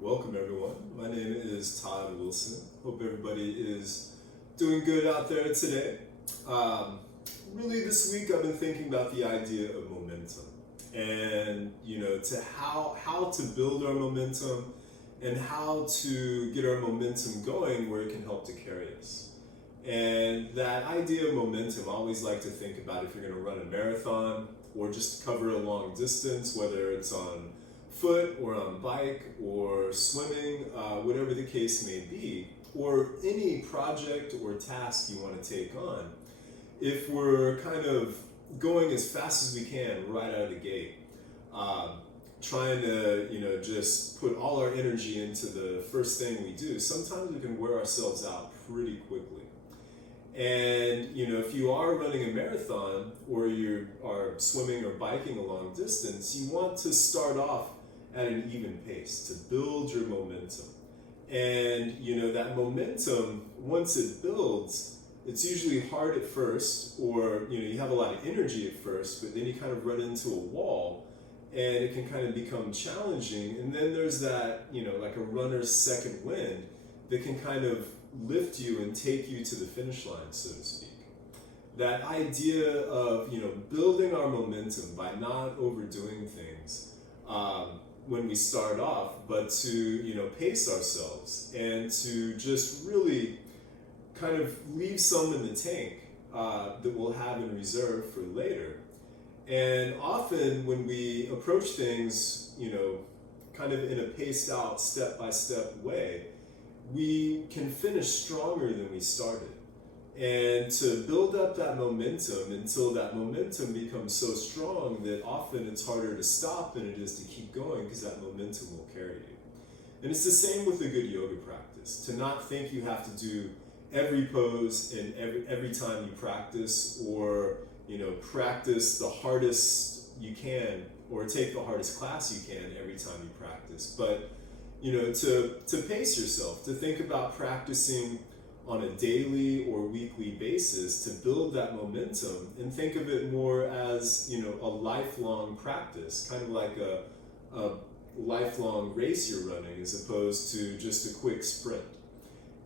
Welcome, everyone. My name is Todd Wilson. Hope everybody is doing good out there today. Um, really, this week I've been thinking about the idea of momentum, and to how to build our momentum, and how to get our momentum going where it can help to carry us. And that idea of momentum, I always like to think about if you're going to run a marathon or just cover a long distance, whether it's on foot or on bike or swimming, whatever the case may be, or any project or task you want to take on. If we're kind of going as fast as we can right out of the gate, um, trying to just put all our energy into the first thing we do, sometimes we can wear ourselves out pretty quickly. And if you are running a marathon or you are swimming or biking a long distance, you want to start off at an even pace to build your momentum. And that momentum, once it builds, it's usually hard at first, or you have a lot of energy at first, but then you kind of run into a wall, and it can kind of become challenging. And then there's that like a runner's second wind that can kind of lift you and take you to the finish line, so to speak. That idea of building our momentum by not overdoing things when we start off, but to pace ourselves and to just really kind of leave some in the tank that we'll have in reserve for later. And often when we approach things, kind of in a paced out, step by step way, we can finish stronger than we started. And to build up that momentum until that momentum becomes so strong that often it's harder to stop than it is to keep going, because that momentum will carry you. And it's the same with a good yoga practice. To not think you have to do every pose and every time you practice, or practice the hardest you can, or take the hardest class you can every time you practice. But to pace yourself, to think about practicing on a daily or weekly basis to build that momentum, and think of it more as a lifelong practice, kind of like a lifelong race you're running as opposed to just a quick sprint.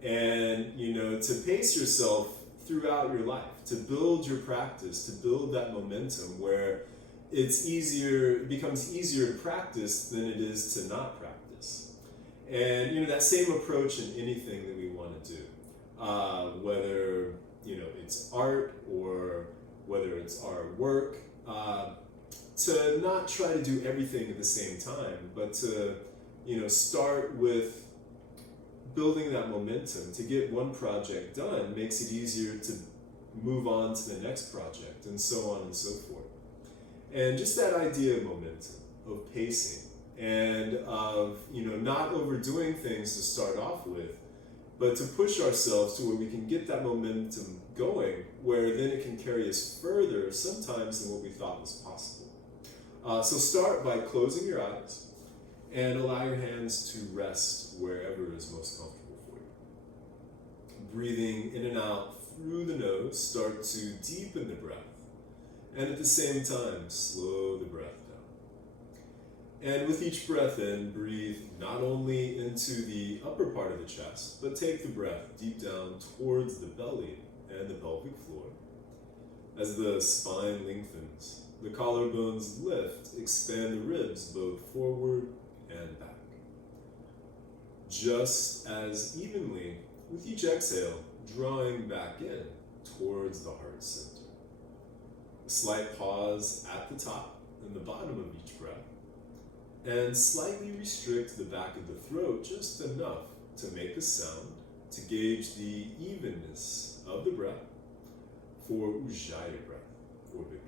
And to pace yourself throughout your life, to build your practice, to build that momentum where it becomes easier to practice than it is to not practice. And that same approach in anything that we want to do, whether it's art or whether it's our work, to not try to do everything at the same time, but to start with building that momentum. To get one project done makes it easier to move on to the next project, and so on and so forth. And just that idea of momentum, of pacing, and of not overdoing things to start off with, but to push ourselves to where we can get that momentum going, where then it can carry us further sometimes than what we thought was possible. So start by closing your eyes and allow your hands to rest wherever is most comfortable for you. Breathing in and out through the nose, start to deepen the breath, and at the same time slow the breath down. And with each breath in, breathe not only into the upper part of the chest, but take the breath deep down towards the belly and the pelvic floor. As the spine lengthens, the collarbones lift, expand the ribs both forward and back. Just as evenly with each exhale, drawing back in towards the heart center. A slight pause at the top and the bottom of each breath, and slightly restrict the back of the throat just enough to make a sound to gauge the evenness of the breath for Ujjayi breath, or victory breath.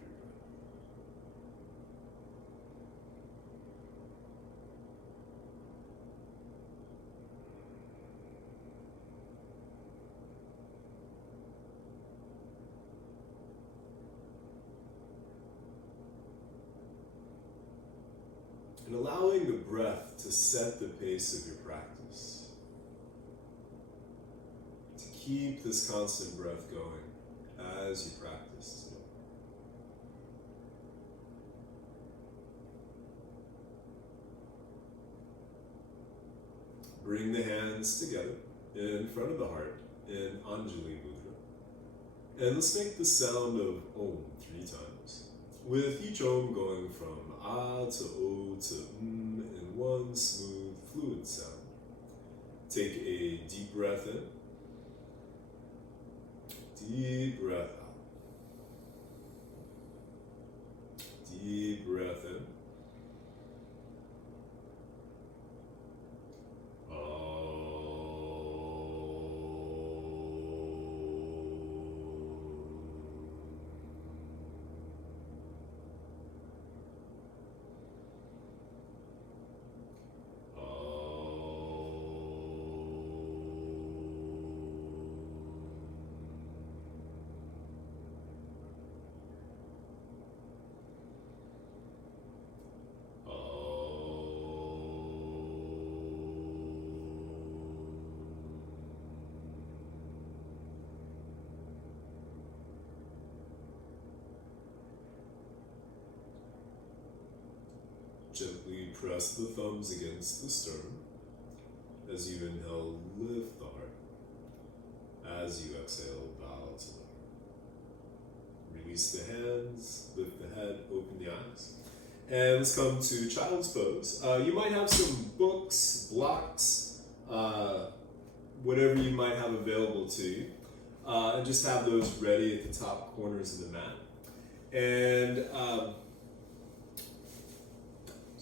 And allowing the breath to set the pace of your practice. To keep this constant breath going as you practice today. bring the hands together in front of the heart in Anjali Mudra. And let's make the sound of Om 3 times, with each Om going from A to O to in one smooth, fluid sound. Take a deep breath in, deep breath out, deep breath in. Gently press the thumbs against the sternum. As you inhale, lift the heart. As you exhale, bow to the heart. Release the hands, lift the head, open the eyes. And let's come to child's pose. You might have some books, blocks, whatever you might have available to you. And just have those ready at the top corners of the mat. And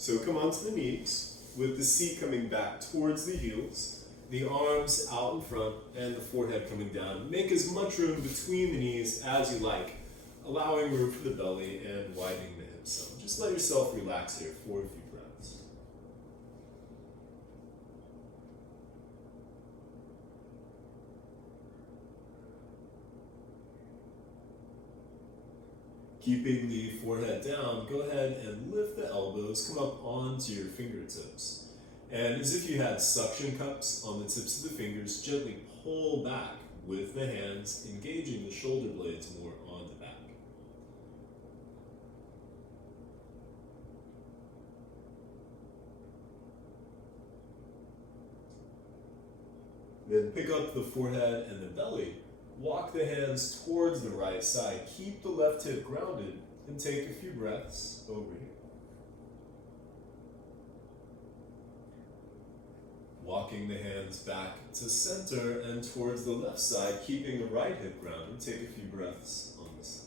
so come onto the knees with the seat coming back towards the heels, the arms out in front, and the forehead coming down. Make as much room between the knees as you like, allowing room for the belly and widening the hips some. Just let yourself relax here for a few breaths. Keeping the forehead down, go ahead and lift the elbows, come up onto your fingertips. And as if you had suction cups on the tips of the fingers, gently pull back with the hands, engaging the shoulder blades more on the back. Then pick up the forehead and the belly. Walk the hands towards the right side. Keep the left hip grounded and take a few breaths over here. Walking the hands back to center and towards the left side, keeping the right hip grounded. Take a few breaths on this side.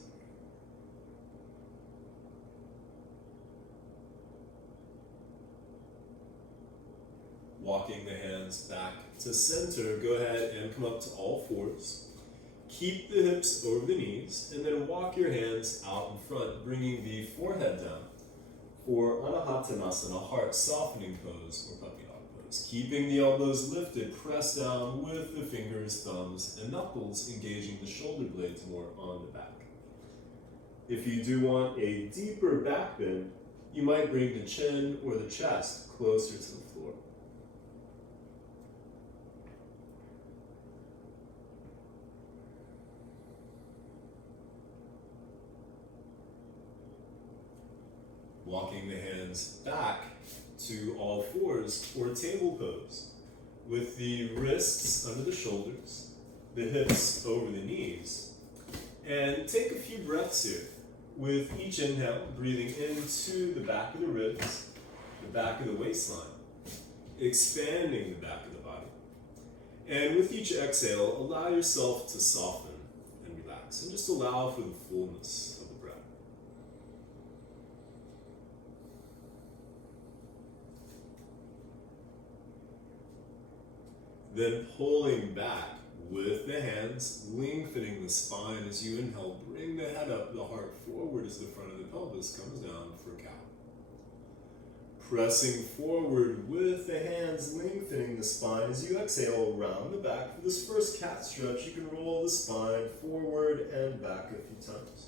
Walking the hands back to center, go ahead and come up to all fours. Keep the hips over the knees, and then walk your hands out in front, bringing the forehead down for Anahatanasana, heart softening pose, or puppy dog pose. Keeping the elbows lifted, press down with the fingers, thumbs, and knuckles, engaging the shoulder blades more on the back. If you do want a deeper back bend, you might bring the chin or the chest closer to the floor. Walking the hands back to all fours or table pose with the wrists under the shoulders, the hips over the knees. And take a few breaths here with each inhale, breathing into the back of the ribs, the back of the waistline, expanding the back of the body. And with each exhale, allow yourself to soften and relax, and just allow for the fullness of the breath. Then pulling back with the hands, lengthening the spine as you inhale. Bring the head up, the heart forward as the front of the pelvis comes down for cow. Pressing forward with the hands, lengthening the spine as you exhale around the back. For this first cat stretch, you can roll the spine forward and back a few times.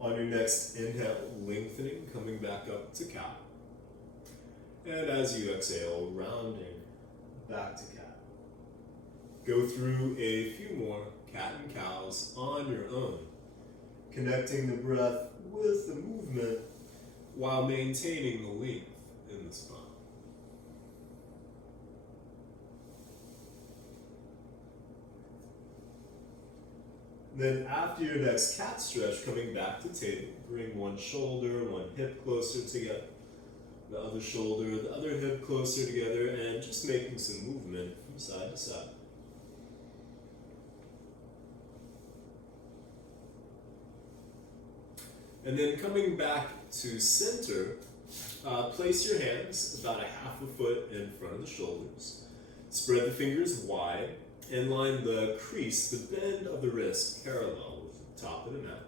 On your next inhale, lengthening, coming back up to cow. And as you exhale, rounding back to cat. Go through a few more cat and cows on your own, connecting the breath with the movement while maintaining the length in the spine. Then after your next cat stretch, coming back to table, bring one shoulder, one hip closer together, the other shoulder, the other hip closer together, and just making some movement from side to side. And then coming back to center, place your hands about a half a foot in front of the shoulders. Spread the fingers wide and line the crease, the bend of the wrist, parallel with the top of the mat.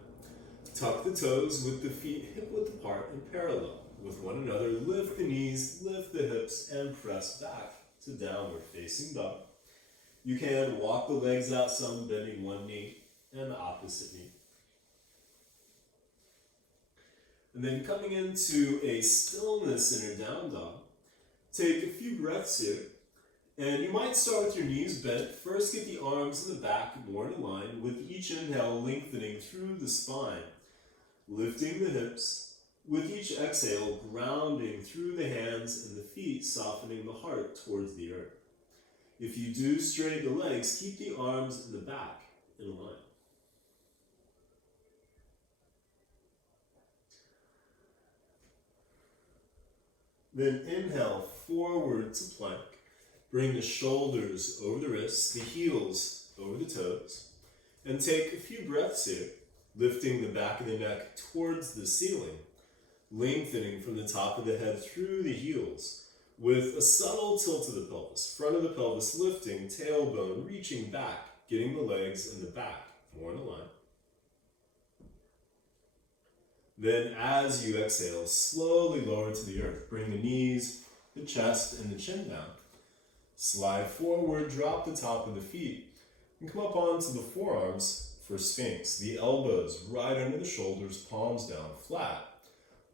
Tuck the toes with the feet hip-width apart and parallel with one another. Lift the knees, lift the hips, and press back to downward facing dog. You can walk the legs out some, bending one knee and the opposite knee. And then coming into a stillness in your down dog, take a few breaths here. And you might start with your knees bent. First, get the arms in the back more in line, with each inhale lengthening through the spine, lifting the hips. With each exhale, grounding through the hands and the feet, softening the heart towards the earth. If you do straighten the legs, keep the arms in the back in line. Then inhale forward to plank. Bring the shoulders over the wrists, the heels over the toes, and take a few breaths here, lifting the back of the neck towards the ceiling, lengthening from the top of the head through the heels, with a subtle tilt of the pelvis, front of the pelvis lifting, tailbone reaching back, getting the legs in the back more in a line. Then as you exhale, slowly lower to the earth. Bring the knees, the chest, and the chin down. Slide forward, drop the top of the feet, and come up onto the forearms for Sphinx. The elbows right under the shoulders, palms down flat.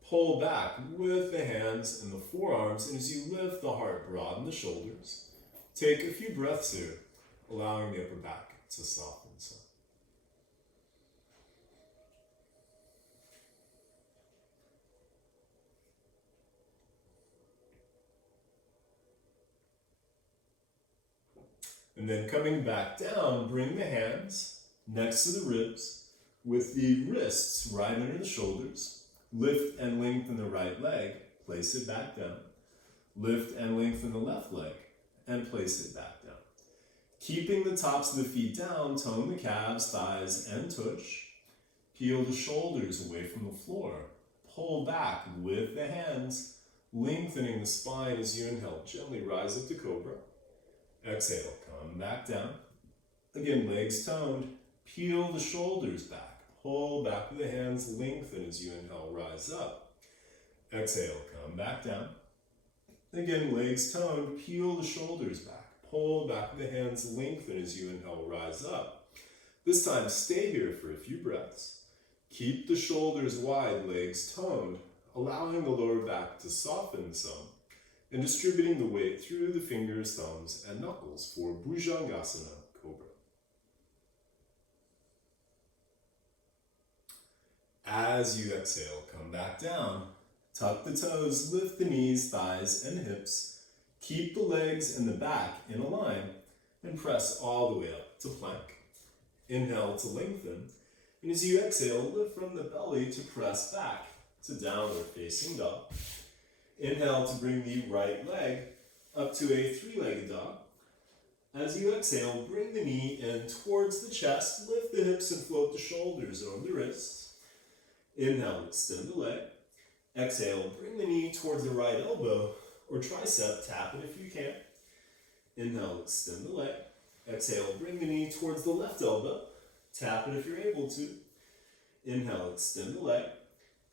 Pull back with the hands and the forearms, and as you lift the heart, broaden the shoulders. Take a few breaths here, allowing the upper back to soften. And then coming back down, bring the hands next to the ribs with the wrists right under the shoulders. Lift and lengthen the right leg, place it back down. Lift and lengthen the left leg and place it back down. Keeping the tops of the feet down, tone the calves, thighs, and tush. Peel the shoulders away from the floor. Pull back with the hands, lengthening the spine as you inhale. Gently rise up to cobra. Exhale, come back down. Again, legs toned. Peel the shoulders back. Pull back with the hands, lengthen as you inhale, rise up. Exhale, come back down. Again, legs toned. Peel the shoulders back. Pull back with the hands, lengthen as you inhale, rise up. This time, stay here for a few breaths. Keep the shoulders wide, legs toned, allowing the lower back to soften some, and distributing the weight through the fingers, thumbs, and knuckles for Bhujangasana Cobra. As you exhale, come back down. Tuck the toes, lift the knees, thighs, and hips. Keep the legs and the back in a line, and press all the way up to plank. Inhale to lengthen, and as you exhale, lift from the belly to press back to downward facing dog. Inhale to bring the right leg up to a three-legged dog. As you exhale, bring the knee in towards the chest, lift the hips and float the shoulders over the wrists. Inhale, extend the leg. Exhale, bring the knee towards the right elbow or tricep, tap it if you can. Inhale, extend the leg. Exhale, bring the knee towards the left elbow, tap it if you're able to. Inhale, extend the leg.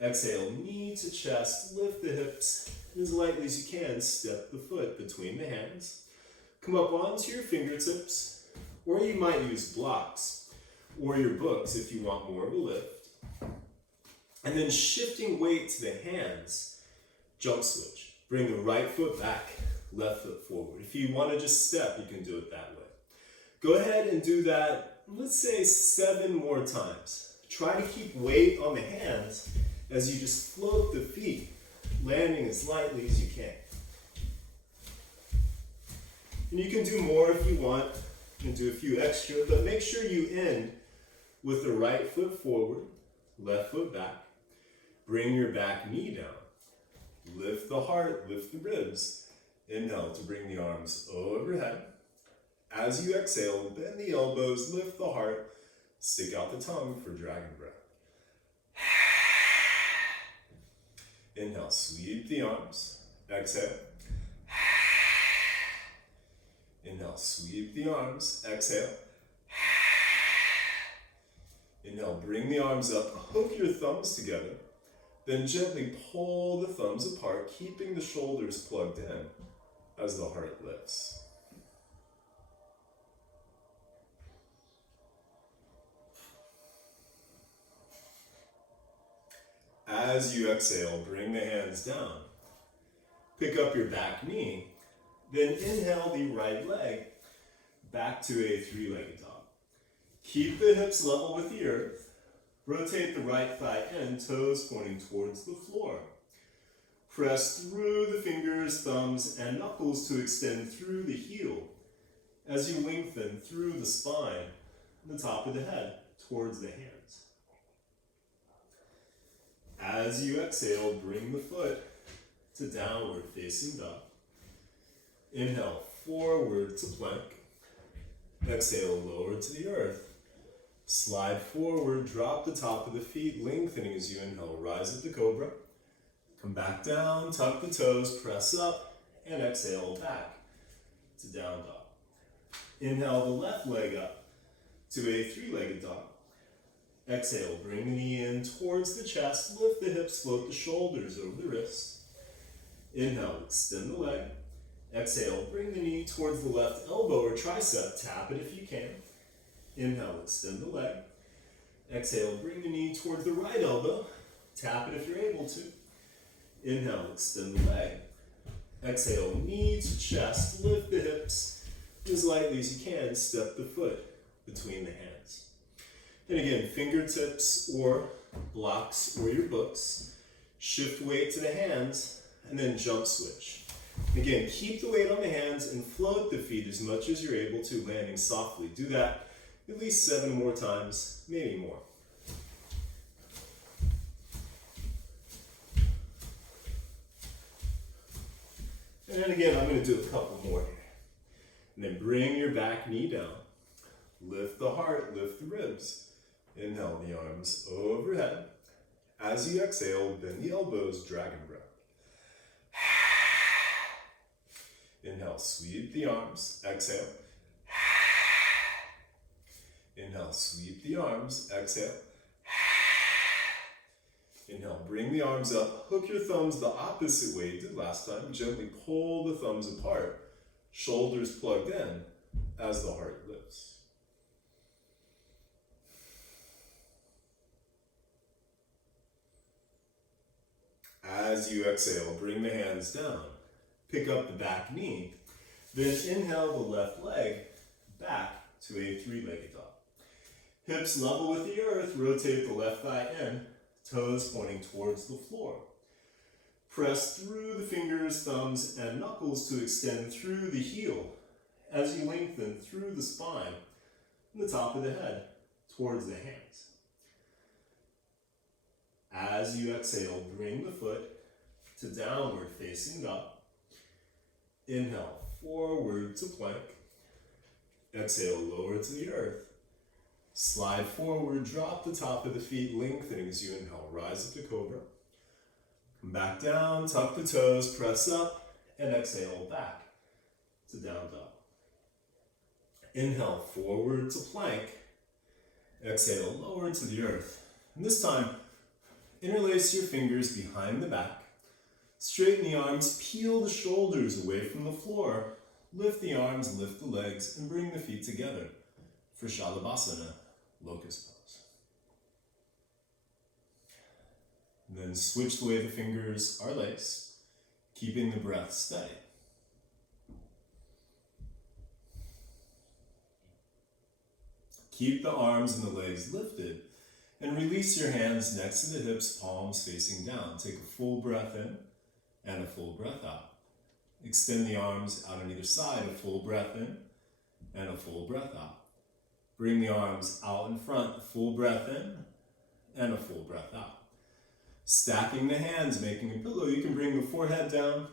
Exhale, knee to chest, lift the hips, and as lightly as you can, step the foot between the hands. Come up onto your fingertips, or you might use blocks, or your books if you want more of a lift. And then shifting weight to the hands, jump switch. Bring the right foot back, left foot forward. If you want to just step, you can do it that way. Go ahead and do that, let's say 7 more times. Try to keep weight on the hands as you just float the feet, landing as lightly as you can. And you can do more if you want. You can do a few extra, but make sure you end with the right foot forward, left foot back. Bring your back knee down. Lift the heart, lift the ribs. Inhale to bring the arms overhead. As you exhale, bend the elbows, lift the heart, stick out the tongue for dragon breath. Inhale, sweep the arms. Exhale. Inhale, sweep the arms. Exhale. Inhale, bring the arms up, hook your thumbs together. Then gently pull the thumbs apart, keeping the shoulders plugged in as the heart lifts. As you exhale, bring the hands down. Pick up your back knee. Then inhale the right leg back to a three-legged dog. Keep the hips level with the earth. Rotate the right thigh in, toes pointing towards the floor. Press through the fingers, thumbs, and knuckles to extend through the heel as you lengthen through the spine and the top of the head towards the hands. As you exhale, bring the foot to downward facing dog. Inhale, forward to plank. Exhale, lower to the earth. Slide forward, drop the top of the feet, lengthening as you inhale. Rise up to cobra. Come back down, tuck the toes, press up, and exhale back to down dog. Inhale the left leg up to a three-legged dog. Exhale, bring the knee in towards the chest, lift the hips, float the shoulders over the wrists. Inhale, extend the leg. Exhale, bring the knee towards the left elbow or tricep, tap it if you can. Inhale, extend the leg. Exhale, bring the knee towards the right elbow, tap it if you're able to. Inhale, extend the leg. Exhale, knee to chest, lift the hips as lightly as you can, step the foot between the hands. And again, fingertips or blocks or your books, shift weight to the hands, and then jump switch. Again, keep the weight on the hands and float the feet as much as you're able to, landing softly. Do that at least 7 more times, maybe more. And then again, I'm going to do a couple more here. And then bring your back knee down. Lift the heart, lift the ribs. Inhale the arms overhead. As you exhale, bend the elbows, dragon breath. Inhale, sweep the arms. Exhale. Inhale, sweep the arms. Exhale. Inhale, bring the arms up. Hook your thumbs the opposite way you did last time. Gently pull the thumbs apart. Shoulders plugged in as the heart lifts. As you exhale, bring the hands down. Pick up the back knee. Then inhale the left leg back to a three-legged dog. Hips level with the earth. Rotate the left thigh in. Toes pointing towards the floor. Press through the fingers, thumbs, and knuckles to extend through the heel as you lengthen through the spine and the top of the head towards the hands. As you exhale, bring the foot to downward facing dog. Inhale, forward to plank. Exhale, lower to the earth. Slide forward, drop the top of the feet, lengthening as you inhale. Rise up to cobra. Come back down, tuck the toes, press up, and exhale back to down dog. Inhale, forward to plank. Exhale, lower to the earth. And this time, interlace your fingers behind the back. Straighten the arms, peel the shoulders away from the floor. Lift the arms, lift the legs, and bring the feet together for Shalabhasana, locust pose. And then switch the way the fingers are laced, keeping the breath steady. Keep the arms and the legs lifted And release your hands next to the hips, palms facing down. Take a full breath in and a full breath out. Extend the arms out on either side, a full breath in and a full breath out. Bring the arms out in front, a full breath in and a full breath out. Stacking the hands, making a pillow. You can bring the forehead down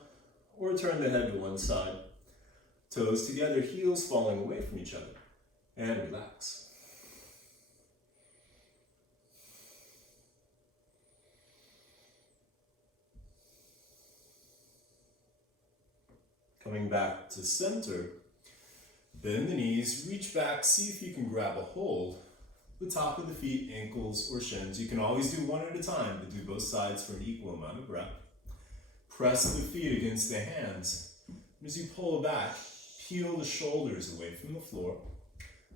or turn the head to one side. Toes together, heels falling away from each other. And relax. Coming back to center, bend the knees, reach back, see if you can grab a hold. The top of the feet, ankles, or shins. You can always do one at a time, but do both sides for an equal amount of breath. Press the feet against the hands. As you pull back, peel the shoulders away from the floor.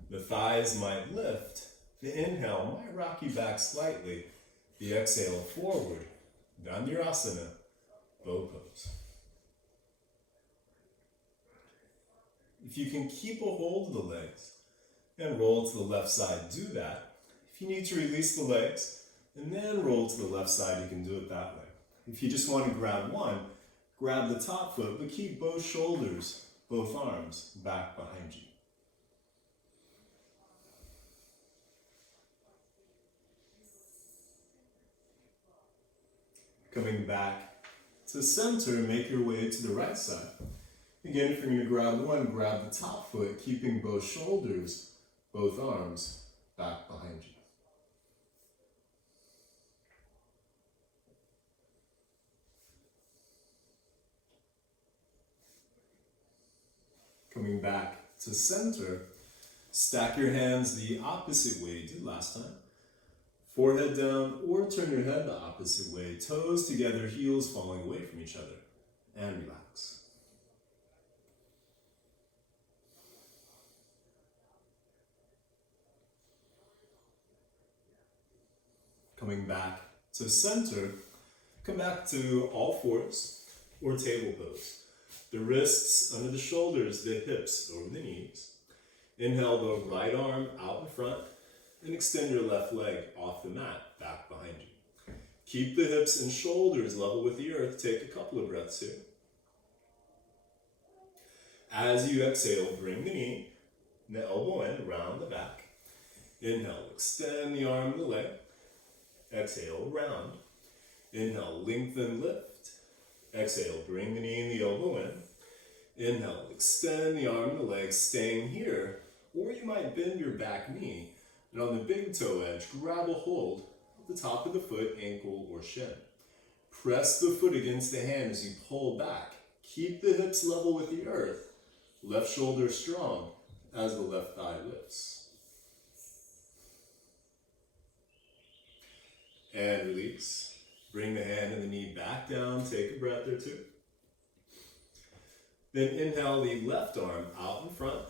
The thighs might lift. The inhale might rock you back slightly. The exhale forward, Dhanurasana, bow pose. If you can keep a hold of the legs and roll to the left side, do that. If you need to release the legs and then roll to the left side, you can do it that way. If you just want to grab one, grab the top foot, but keep both shoulders, both arms back behind you. Coming back to center, make your way to the right side. Again, if you're going to grab one, grab the top foot, keeping both shoulders, both arms back behind you. Coming back to center, stack your hands the opposite way you did last time. Forehead down or turn your head the opposite way. Toes together, heels falling away from each other. And relax. Coming back to center, come back to all fours or table pose. The wrists under the shoulders, the hips over the knees. Inhale the right arm out in front and extend your left leg off the mat, back behind you. Keep the hips and shoulders level with the earth. Take a couple of breaths here. As you exhale, bring the knee and the elbow in around the back. Inhale, extend the arm and the leg. Exhale, round. Inhale, lengthen, lift. Exhale, bring the knee and the elbow in. Inhale, extend the arm and the leg, staying here. Or you might bend your back knee. And on the big toe edge, grab a hold of the top of the foot, ankle, or shin. Press the foot against the hand as you pull back. Keep the hips level with the earth. Left shoulder strong as the left thigh lifts. And release. Bring the hand and the knee back down. Take a breath or two. Then inhale the left arm out in front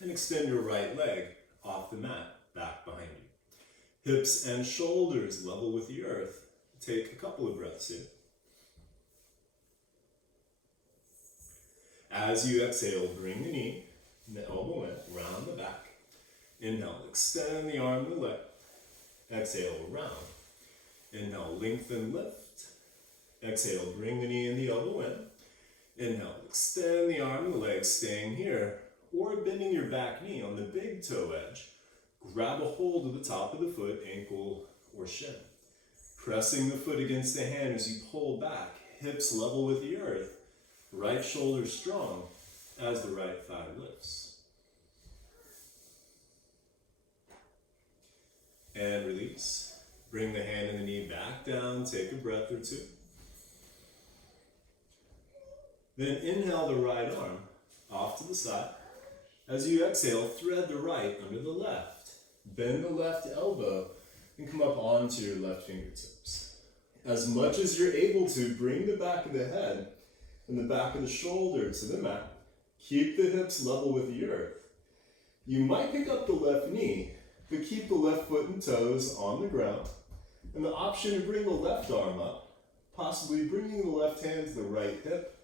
and extend your right leg off the mat, back behind you. Hips and shoulders level with the earth. Take a couple of breaths here. As you exhale, bring the knee and the elbow in, round the back. Inhale, extend the arm and the leg. Exhale, round. Inhale, lengthen, lift. Exhale, bring the knee and the elbow in. Inhale, extend the arm and the leg, staying here, or bending your back knee on the big toe edge. Grab a hold of the top of the foot, ankle, or shin. Pressing the foot against the hand as you pull back, hips level with the earth, right shoulder strong as the right thigh lifts. And release. Bring the hand and the knee back down, take a breath or two. Then inhale the right arm off to the side. As you exhale, thread the right under the left. Bend the left elbow and come up onto your left fingertips. As much as you're able to, bring the back of the head and the back of the shoulder to the mat. Keep the hips level with the earth. You might pick up the left knee, but keep the left foot and toes on the ground. And the option to bring the left arm up, possibly bringing the left hand to the right hip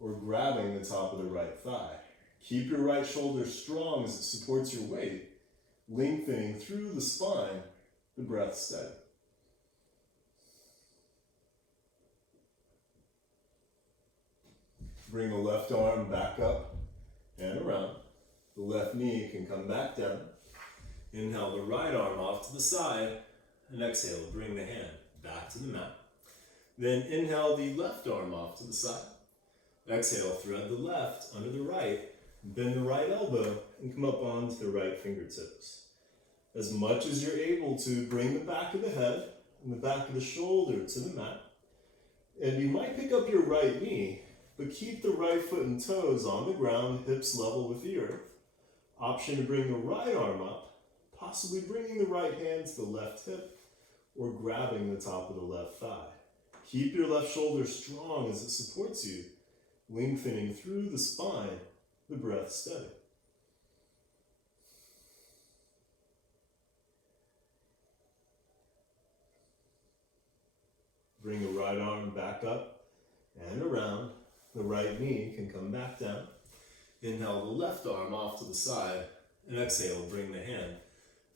or grabbing the top of the right thigh. Keep your right shoulder strong as it supports your weight, lengthening through the spine the breath steady. Bring the left arm back up and around. The left knee can come back down. Inhale the right arm off to the side, and exhale, bring the hand back to the mat. Then inhale the left arm off to the side. Exhale, thread the left under the right, bend the right elbow, and come up onto the right fingertips. As much as you're able to, bring the back of the head and the back of the shoulder to the mat. And you might pick up your right knee, but keep the right foot and toes on the ground, hips level with the earth. Option to bring the right arm up, possibly bringing the right hand to the left hip or grabbing the top of the left thigh. Keep your left shoulder strong as it supports you, lengthening through the spine, the breath steady. Bring the right arm back up and around. The right knee can come back down. Inhale the left arm off to the side, and exhale, bring the hand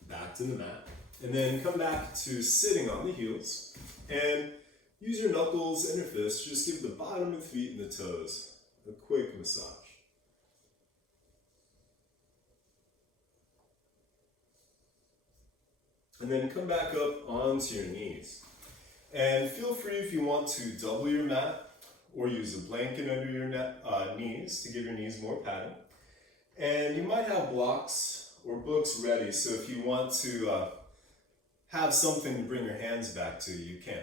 back to the mat. And then come back to sitting on the heels, and use your knuckles and your fists. Just give the bottom of the feet and the toes a quick massage. And then come back up onto your knees. And feel free if you want to double your mat or use a blanket under your knees to give your knees more padding. And you might have blocks or books ready, so if you want to have something to bring your hands back to, you can.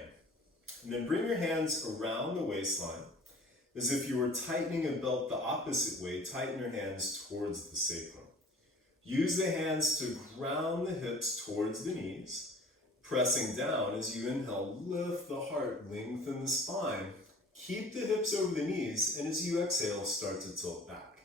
And then bring your hands around the waistline as if you were tightening a belt the opposite way. Tighten your hands towards the sacrum. Use the hands to ground the hips towards the knees. Pressing down as you inhale, lift the heart, lengthen the spine. Keep the hips over the knees, and as you exhale, start to tilt back.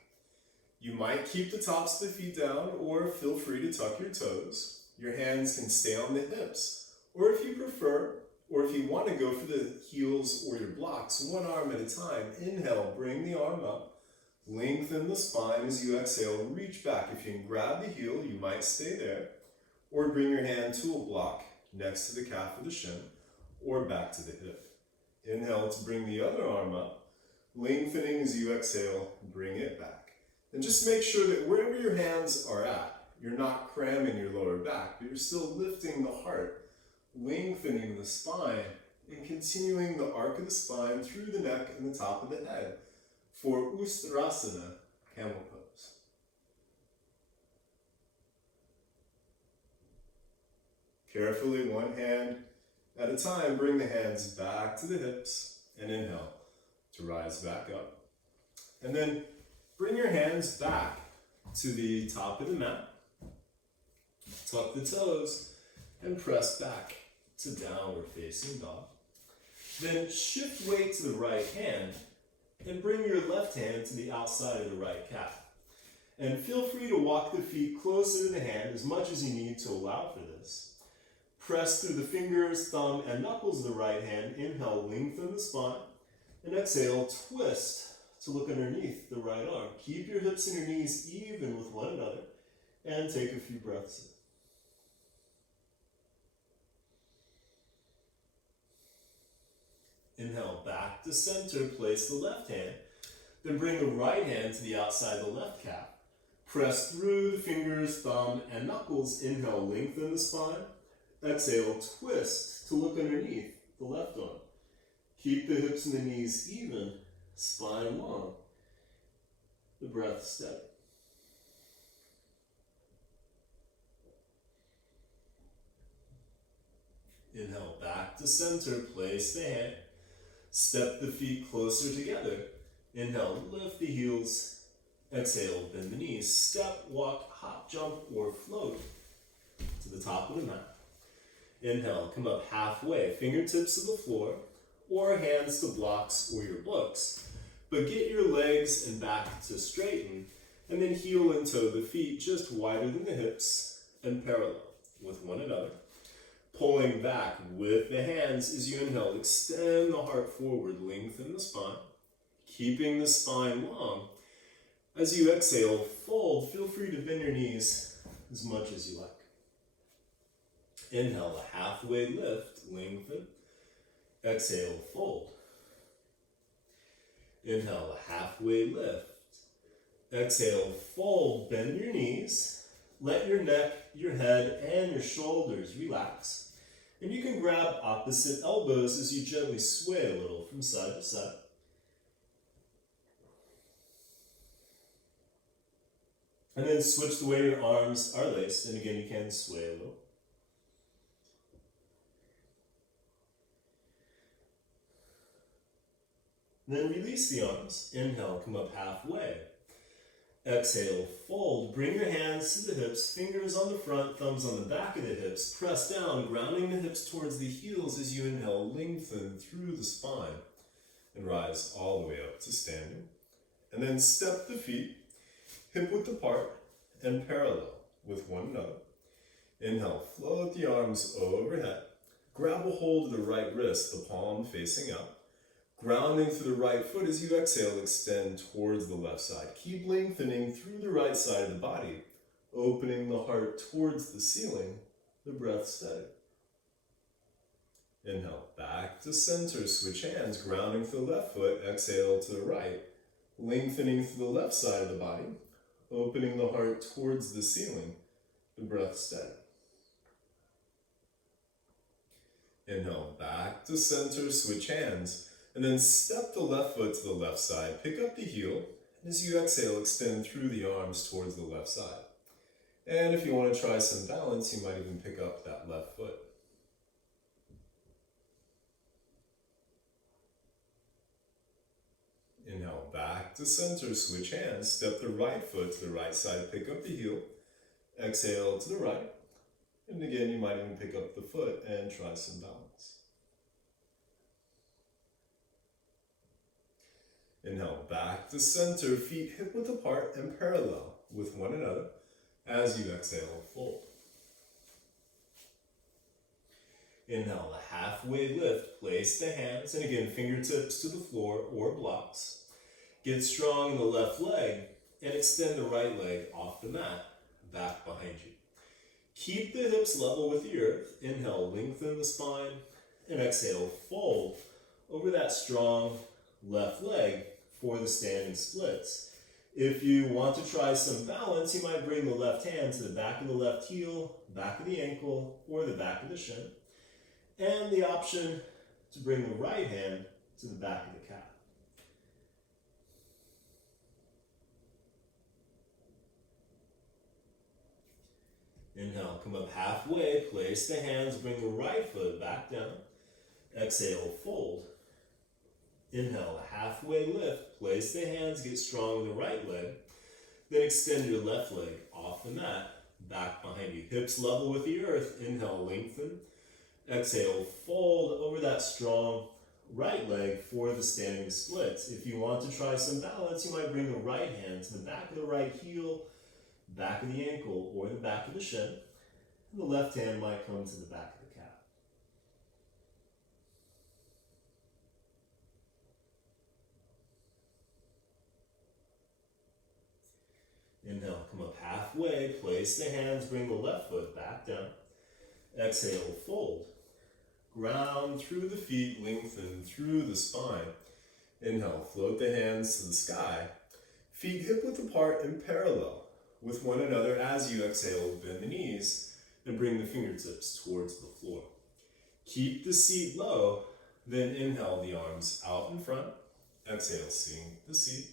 You might keep the tops of the feet down, or feel free to tuck your toes. Your hands can stay on the hips, or if you prefer, or if you want to go for the heels or your blocks, one arm at a time. Inhale, bring the arm up, lengthen the spine as you exhale, reach back. If you can grab the heel, you might stay there, or bring your hand to a block next to the calf of the shin, or back to the hip. Inhale to bring the other arm up, lengthening as you exhale, bring it back. And just make sure that wherever your hands are at, you're not cramming your lower back, but you're still lifting the heart, lengthening the spine, and continuing the arc of the spine through the neck and the top of the head for Ustrasana, camel pose. Carefully, one hand at a time, bring the hands back to the hips and inhale to rise back up. And then bring your hands back to the top of the mat. Tuck the toes and press back to downward facing dog. Then shift weight to the right hand and bring your left hand to the outside of the right calf. And feel free to walk the feet closer to the hand as much as you need to allow for this. Press through the fingers, thumb, and knuckles of the right hand. Inhale, lengthen the spine. And exhale, twist to look underneath the right arm. Keep your hips and your knees even with one another. And take a few breaths in. Inhale, back to center. Place the left hand. Then bring the right hand to the outside of the left calf. Press through the fingers, thumb, and knuckles. Inhale, lengthen the spine. Exhale, twist to look underneath the left arm. Keep the hips and the knees even, spine long. The breath steady. Inhale, back to center, place the hand. Step the feet closer together. Inhale, lift the heels. Exhale, bend the knees. Step, walk, hop, jump, or float to the top of the mat. Inhale, come up halfway, fingertips to the floor, or hands to blocks or your books. But get your legs and back to straighten, and then heel and toe the feet just wider than the hips and parallel with one another. Pulling back with the hands as you inhale, extend the heart forward, lengthen the spine, keeping the spine long. As you exhale, fold. Feel free to bend your knees as much as you like. Inhale, a halfway lift, lengthen. Exhale, fold. Inhale, a halfway lift. Exhale, fold, bend your knees. Let your neck, your head, and your shoulders relax. And you can grab opposite elbows as you gently sway a little from side to side. And then switch the way your arms are laced, and again you can sway a little. Then release the arms. Inhale, come up halfway. Exhale, fold. Bring your hands to the hips, fingers on the front, thumbs on the back of the hips. Press down, grounding the hips towards the heels as you inhale, lengthen through the spine. And rise all the way up to standing. And then step the feet, hip width apart and parallel with one another. Inhale, float the arms overhead. Grab a hold of the right wrist, the palm facing up. Grounding through the right foot as you exhale, extend towards the left side. Keep lengthening through the right side of the body, opening the heart towards the ceiling, the breath steady. Inhale, back to center, switch hands, grounding through the left foot, exhale to the right, lengthening through the left side of the body, opening the heart towards the ceiling, the breath steady. Inhale, back to center, switch hands, and then step the left foot to the left side, pick up the heel, and as you exhale, extend through the arms towards the left side. And if you want to try some balance, you might even pick up that left foot. Inhale, back to center, switch hands, step the right foot to the right side, pick up the heel, exhale to the right, and again you might even pick up the foot and try some balance. Inhale, back to center, feet hip width apart and parallel with one another. As you exhale, fold. Inhale, a halfway lift, place the hands, and again, fingertips to the floor or blocks. Get strong in the left leg, and extend the right leg off the mat, back behind you. Keep the hips level with the earth. Inhale, lengthen the spine, and exhale, fold over that strong left leg for the standing splits. If you want to try some balance, you might bring the left hand to the back of the left heel, back of the ankle, or the back of the shin. And the option to bring the right hand to the back of the calf. Inhale, come up halfway, place the hands, bring the right foot back down. Exhale, fold. Inhale, a halfway lift, place the hands, get strong in the right leg. Then extend your left leg off the mat, back behind you. Hips level with the earth. Inhale, lengthen. Exhale, fold over that strong right leg for the standing splits. If you want to try some balance, you might bring the right hand to the back of the right heel, back of the ankle, or the back of the shin. And the left hand might come to the back of the calf. Inhale, come up halfway, place the hands, bring the left foot back down. Exhale, fold. Ground through the feet, lengthen through the spine. Inhale, float the hands to the sky. Feet hip width apart and parallel with one another. As you exhale, bend the knees and bring the fingertips towards the floor. Keep the seat low, then inhale the arms out in front. Exhale, sink the seat.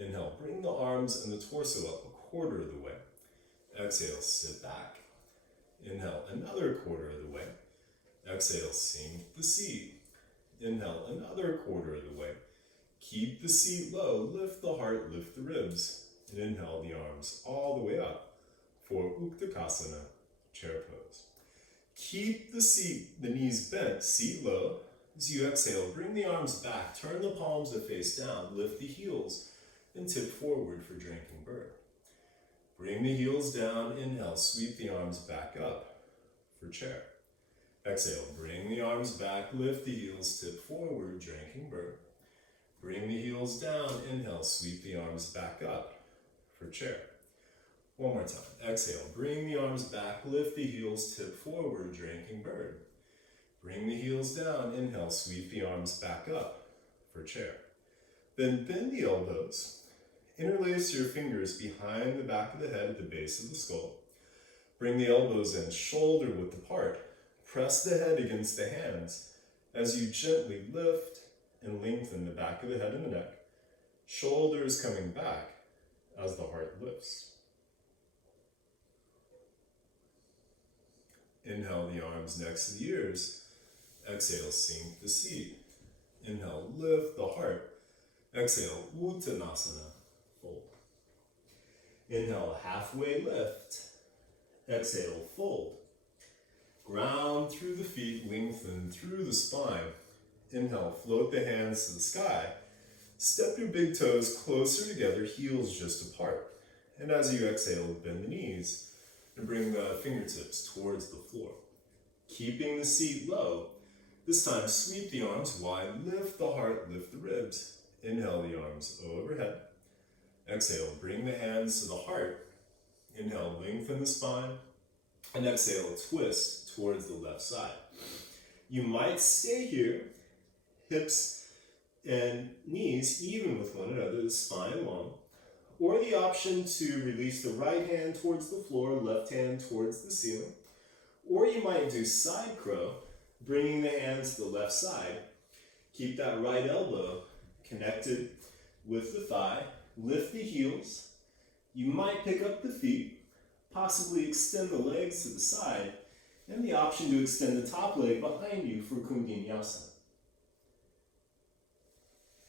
Inhale, bring the arms and the torso up a quarter of the way. Exhale, sit back. Inhale, another quarter of the way. Exhale, sink the seat. Inhale, another quarter of the way. Keep the seat low, lift the heart, lift the ribs. And inhale the arms all the way up for Uttanasana, chair pose. Keep the knees bent, seat low. As you exhale, bring the arms back, turn the palms to face down, lift the heels, and tip forward for drinking bird. Bring the heels down, inhale, sweep the arms back up for chair. Exhale, bring the arms back, lift the heels, tip forward, drinking bird. Bring the heels down, inhale, sweep the arms back up for chair. One more time. Exhale. Bring the arms back. Lift the heels. Tip forward. Drinking bird. Bring the heels down. Inhale. Sweep the arms back up for chair. Then bend the elbows. Interlace your fingers behind the back of the head at the base of the skull. Bring the elbows in, shoulder width apart. Press the head against the hands as you gently lift and lengthen the back of the head and the neck. Shoulders coming back as the heart lifts. Inhale the arms next to the ears. Exhale, sink the seat. Inhale, lift the heart. Exhale, Uttanasana, fold. Inhale, halfway lift. Exhale, fold. Ground through the feet, lengthen through the spine. Inhale, float the hands to the sky. Step your big toes closer together, heels just apart. And as you exhale, bend the knees and bring the fingertips towards the floor. Keeping the seat low. This time, sweep the arms wide, lift the heart, lift the ribs. Inhale the arms overhead. Exhale, bring the hands to the heart. Inhale, lengthen the spine. And exhale, twist towards the left side. You might stay here, hips and knees even with one another, the spine long. Or the option to release the right hand towards the floor, left hand towards the ceiling. Or you might do side crow, bringing the hands to the left side. Keep that right elbow connected with the thigh. Lift the heels. You might pick up the feet, possibly extend the legs to the side, and the option to extend the top leg behind you for Kundinyasana.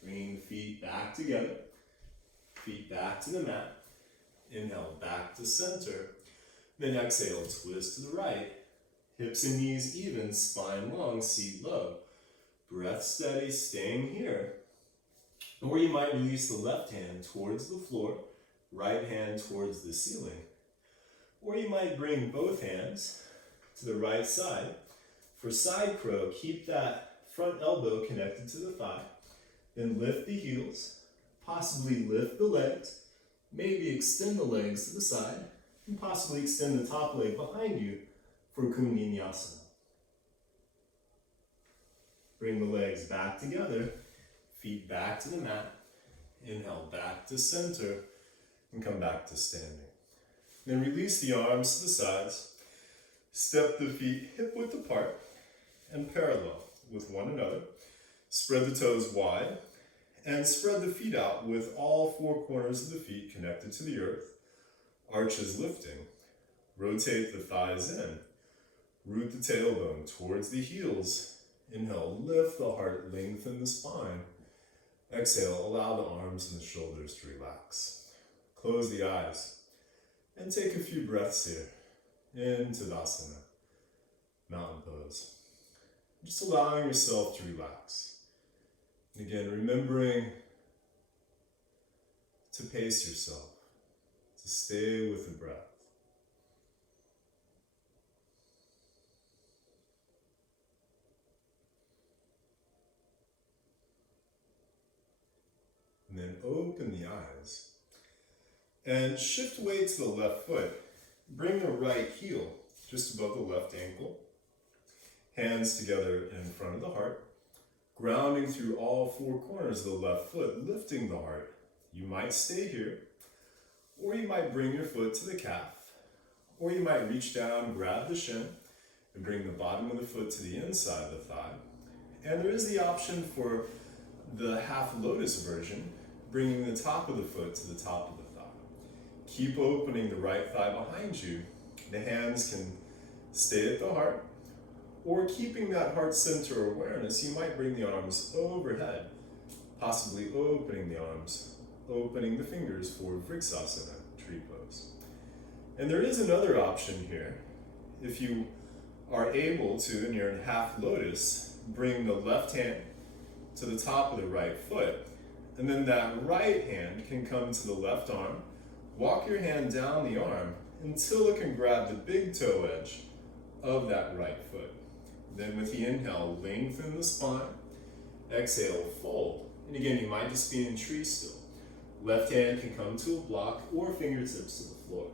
Bringing the feet back together, feet back to the mat. Inhale, back to center. Then exhale, twist to the right. Hips and knees even, spine long, seat low. Breath steady, staying here. Or you might release the left hand towards the floor, right hand towards the ceiling. Or you might bring both hands to the right side. For side crow, keep that front elbow connected to the thigh. Then lift the heels, possibly lift the legs, maybe extend the legs to the side, and possibly extend the top leg behind you for Kundinyasana. Bring the legs back together, feet back to the mat. Inhale, back to center, and come back to standing. Then release the arms to the sides. Step the feet hip width apart and parallel with one another. Spread the toes wide and spread the feet out with all four corners of the feet connected to the earth. Arches lifting. Rotate the thighs in. Root the tailbone towards the heels. Inhale, lift the heart, lengthen the spine. Exhale, allow the arms and the shoulders to relax. Close the eyes and take a few breaths here into Tadasana, mountain pose. Just allowing yourself to relax. And again, remembering to pace yourself, to stay with the breath. And then open the eyes and shift weight to the left foot. Bring the right heel just above the left ankle. Hands together in front of the heart. Grounding through all four corners of the left foot, lifting the heart. You might stay here, or you might bring your foot to the calf, or you might reach down, grab the shin, and bring the bottom of the foot to the inside of the thigh. And there is the option for the half lotus version, bringing the top of the foot to the top of the thigh. Keep opening the right thigh behind you. The hands can stay at the heart, or keeping that heart center awareness, you might bring the arms overhead, possibly opening the arms, opening the fingers for Vriksasana, tree pose. And there is another option here. If you are able to, and you're in half lotus, bring the left hand to the top of the right foot, and then that right hand can come to the left arm. Walk your hand down the arm until it can grab the big toe edge of that right foot. Then with the inhale, lengthen the spine. Exhale, fold. And again, you might just be in tree still. Left hand can come to a block or fingertips to the floor.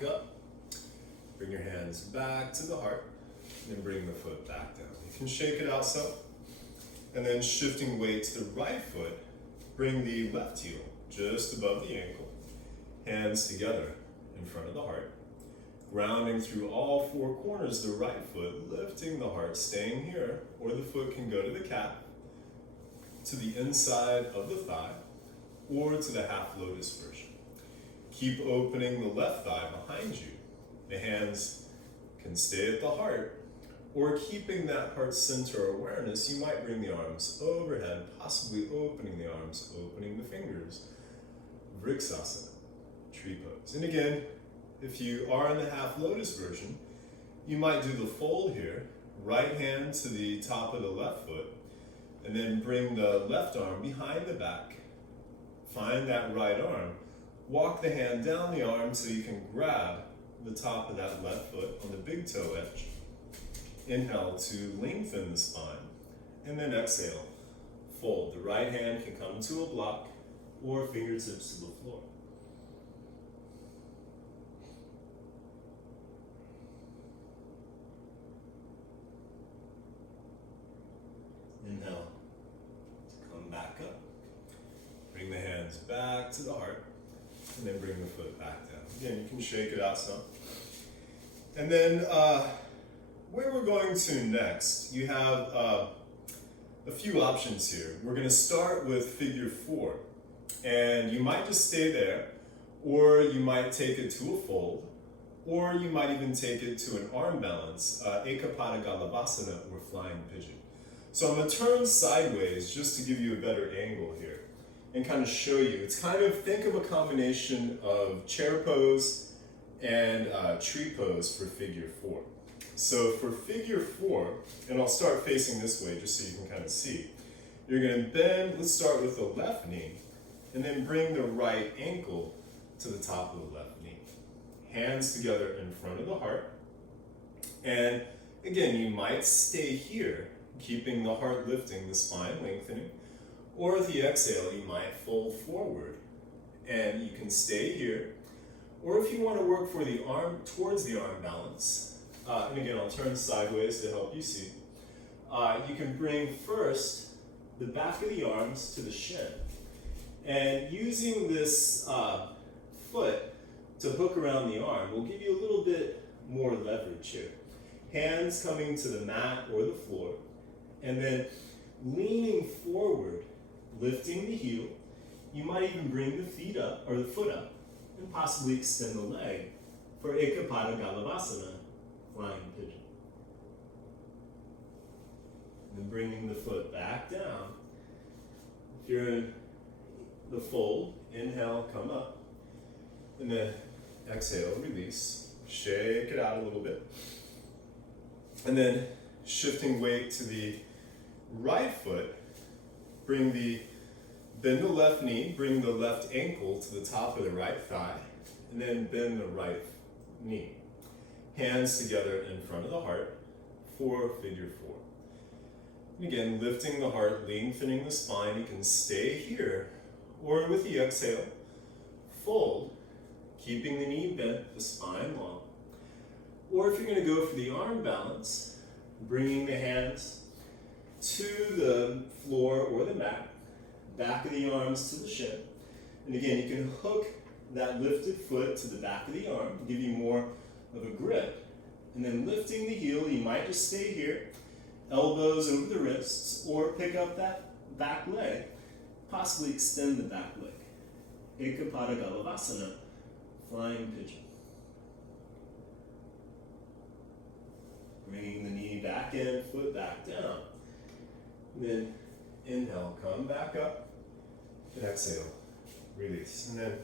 back up. Bring your hands back to the heart, and then bring the foot back down. You can shake it out some. And then shifting weight to the right foot, bring the left heel just above the ankle. Hands together in front of the heart. Grounding through all four corners of the right foot, lifting the heart, staying here, or the foot can go to the calf, to the inside of the thigh, or to the half lotus version. Keep opening the left thigh behind you. The hands can stay at the heart, or keeping that heart center awareness, you might bring the arms overhead, possibly opening the arms, opening the fingers. Vriksasana, tree pose. And again, if you are in the half lotus version, you might do the fold here, right hand to the top of the left foot, and then bring the left arm behind the back. Find that right arm. Walk the hand down the arm so you can grab the top of that left foot on the big toe edge. Inhale to lengthen the spine, and then exhale, fold. The right hand can come to a block or fingertips to the floor. Inhale, come back up. Bring the hands back to the heart, and then bring the foot back down. Again, you can shake it out some. And then where we're going to next, you have a few options here. We're going to start with figure 4. And you might just stay there, or you might take it to a fold, or you might even take it to an arm balance, Ekapada Galavasana, or flying pigeon. So I'm going to turn sideways just to give you a better angle here and kind of show you. It's kind of, think of a combination of chair pose and tree pose for figure 4. So for figure 4, and I'll start facing this way just so you can kind of see. You're going to bend, let's start with the left knee, and then bring the right ankle to the top of the left knee. Hands together in front of the heart. And again, you might stay here, keeping the heart lifting, the spine lengthening. Or with the exhale, you might fold forward. And you can stay here. Or if you want to work for the arm, towards the arm balance, and again, I'll turn sideways to help you see. You can bring first the back of the arms to the shin. And using this foot to hook around the arm will give you a little bit more leverage here. Hands coming to the mat or the floor, and then leaning forward, lifting the heel. You might even bring the feet up, or the foot up, and possibly extend the leg for Ekapada Galavasana, flying pigeon. And then bringing the foot back down. If you're in the fold, inhale, come up, and then exhale, release. Shake it out a little bit. And then shifting weight to the right foot, bend the left knee, bring the left ankle to the top of the right thigh, and then bend the right knee. Hands together in front of the heart for figure 4. And again, lifting the heart, lengthening the spine. You can stay here, or with the exhale, fold, keeping the knee bent, the spine long. Or if you're going to go for the arm balance, bringing the hands to the floor or the mat, back of the arms to the shin. And again, you can hook that lifted foot to the back of the arm, give you more of a grip. And then lifting the heel, you might just stay here, elbows over the wrists, or pick up that back leg, possibly extend the back leg. Ekapada Galavasana, flying pigeon. Bringing the knee back in, foot back down. And then inhale, come back up. And exhale, release. And then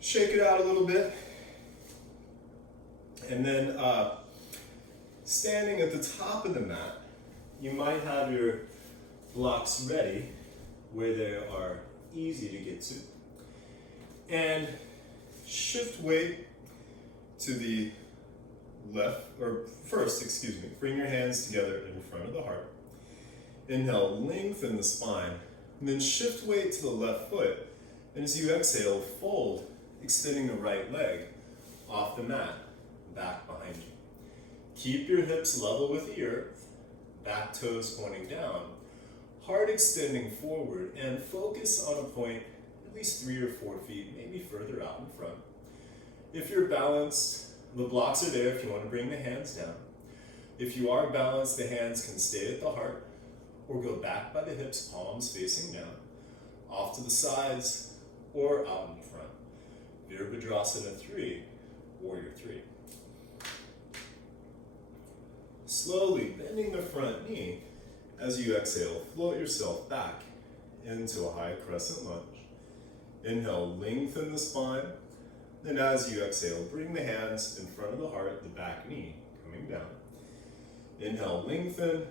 shake it out a little bit. And then standing at the top of the mat, you might have your blocks ready where they are easy to get to. And shift weight to the left, or first, bring your hands together in front of the heart. Inhale, lengthen the spine, and then shift weight to the left foot. And as you exhale, fold, extending the right leg off the mat, back behind you. Keep your hips level with the earth, back toes pointing down, heart extending forward, and focus on a point at least 3 or 4 feet, maybe further out in front. If you're balanced, the blocks are there if you want to bring the hands down. If you are balanced, the hands can stay at the heart or go back by the hips, palms facing down, off to the sides, or out in front. Virabhadrasana 3, Warrior 3. Slowly bending the front knee. As you exhale, float yourself back into a high crescent lunge. Inhale, lengthen the spine. Then as you exhale, bring the hands in front of the heart, the back knee coming down. Inhale, lengthen.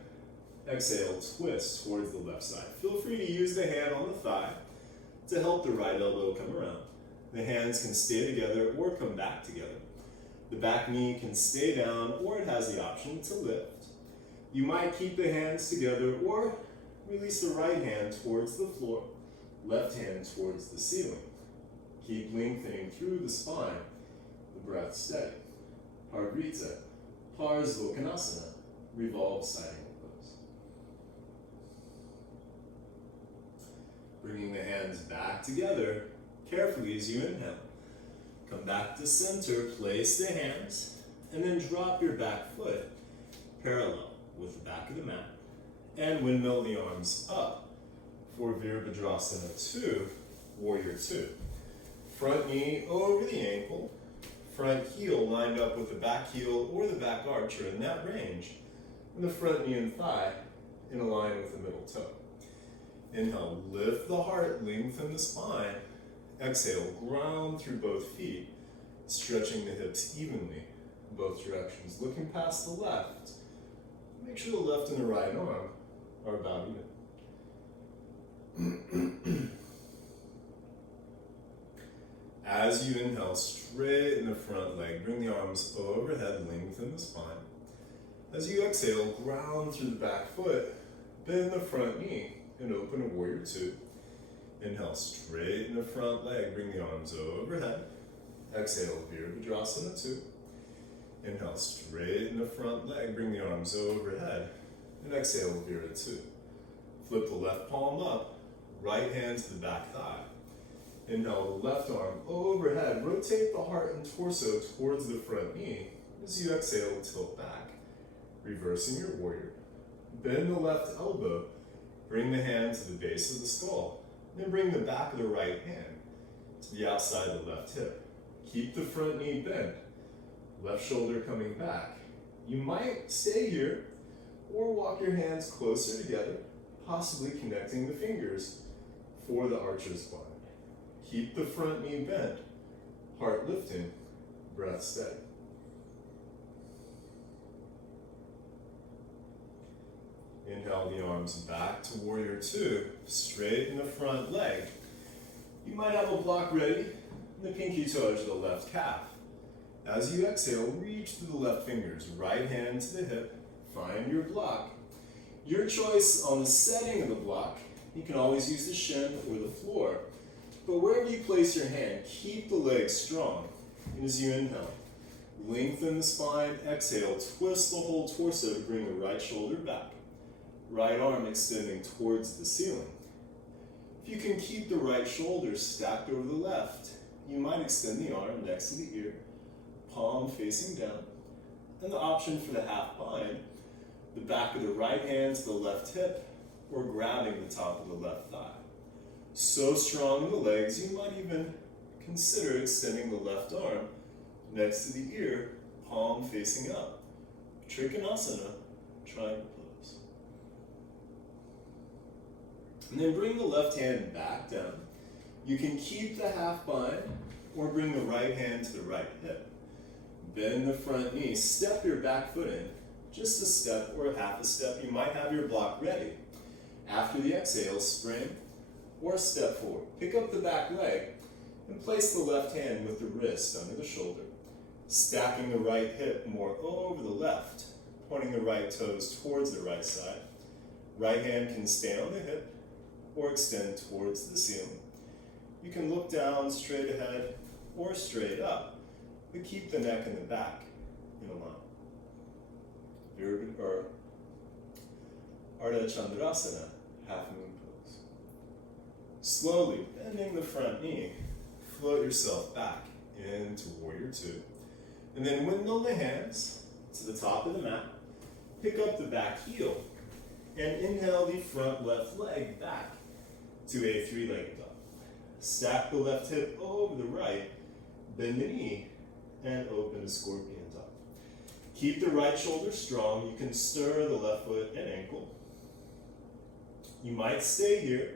Exhale, twist towards the left side. Feel free to use the hand on the thigh to help the right elbow come around. The hands can stay together or come back together. The back knee can stay down, or it has the option to lift. You might keep the hands together or release the right hand towards the floor, left hand towards the ceiling. Keep lengthening through the spine, the breath steady. Parivrtta, Parsvottanasana, revolve side angle pose. Bringing the hands back together carefully as you inhale. Come back to center, place the hands, and then drop your back foot parallel with the back of the mat. And windmill the arms up for Virabhadrasana 2, Warrior 2. Front knee over the ankle, front heel lined up with the back heel or the back arch are in that range, and the front knee and thigh in a line with the middle toe. Inhale, lift the heart, lengthen the spine. Exhale, ground through both feet, stretching the hips evenly in both directions. Looking past the left, make sure the left and the right arm are about even. As you inhale, straighten the front leg, bring the arms overhead, lengthen the spine. As you exhale, ground through the back foot, bend the front knee, and open a Warrior 2. Inhale, straighten the front leg, bring the arms overhead. Exhale, Virabhadrasana 2. Inhale, straighten the front leg, bring the arms overhead. And exhale, Vira 2. Flip the left palm up, right hand to the back thigh. Inhale, the left arm overhead. Rotate the heart and torso towards the front knee. As you exhale, tilt back. Reversing your warrior. Bend the left elbow. Bring the hand to the base of the skull. Then bring the back of the right hand to the outside of the left hip. Keep the front knee bent. Left shoulder coming back. You might stay here or walk your hands closer together, possibly connecting the fingers for the archer's spine. Keep the front knee bent, heart lifting, breath steady. Inhale the arms back to Warrior 2, straighten the front leg. You might have a block ready, the pinky toe to the left calf. As you exhale, reach through the left fingers, right hand to the hip, find your block. Your choice on the setting of the block, you can always use the shin or the floor, but wherever you place your hand, keep the legs strong. And as you inhale, lengthen the spine, exhale, twist the whole torso to bring the right shoulder back. Right arm extending towards the ceiling. If you can keep the right shoulder stacked over the left, you might extend the arm next to the ear, palm facing down. And the option for the half bind, the back of the right hand to the left hip, or grabbing the top of the left thigh. So strong in the legs, you might even consider extending the left arm next to the ear, palm facing up. Trikonasana, triangle pose. And then bring the left hand back down. You can keep the half bind or bring the right hand to the right hip. Bend the front knee, step your back foot in, just a step or half a step. You might have your block ready. After the exhale, spring or step forward. Pick up the back leg and place the left hand with the wrist under the shoulder, stacking the right hip more over the left, pointing the right toes towards the right side. Right hand can stay on the hip or extend towards the ceiling. You can look down straight ahead or straight up, but keep the neck and the back in a line. Or Ardha Chandrasana, half moon pose. Slowly bending the front knee, float yourself back into warrior two. And then windmill the hands to the top of the mat. Pick up the back heel and inhale the front left leg back to a three-legged dog. Stack the left hip over the right, bend the knee, and open a scorpion dog. Keep the right shoulder strong. You can stir the left foot and ankle. You might stay here,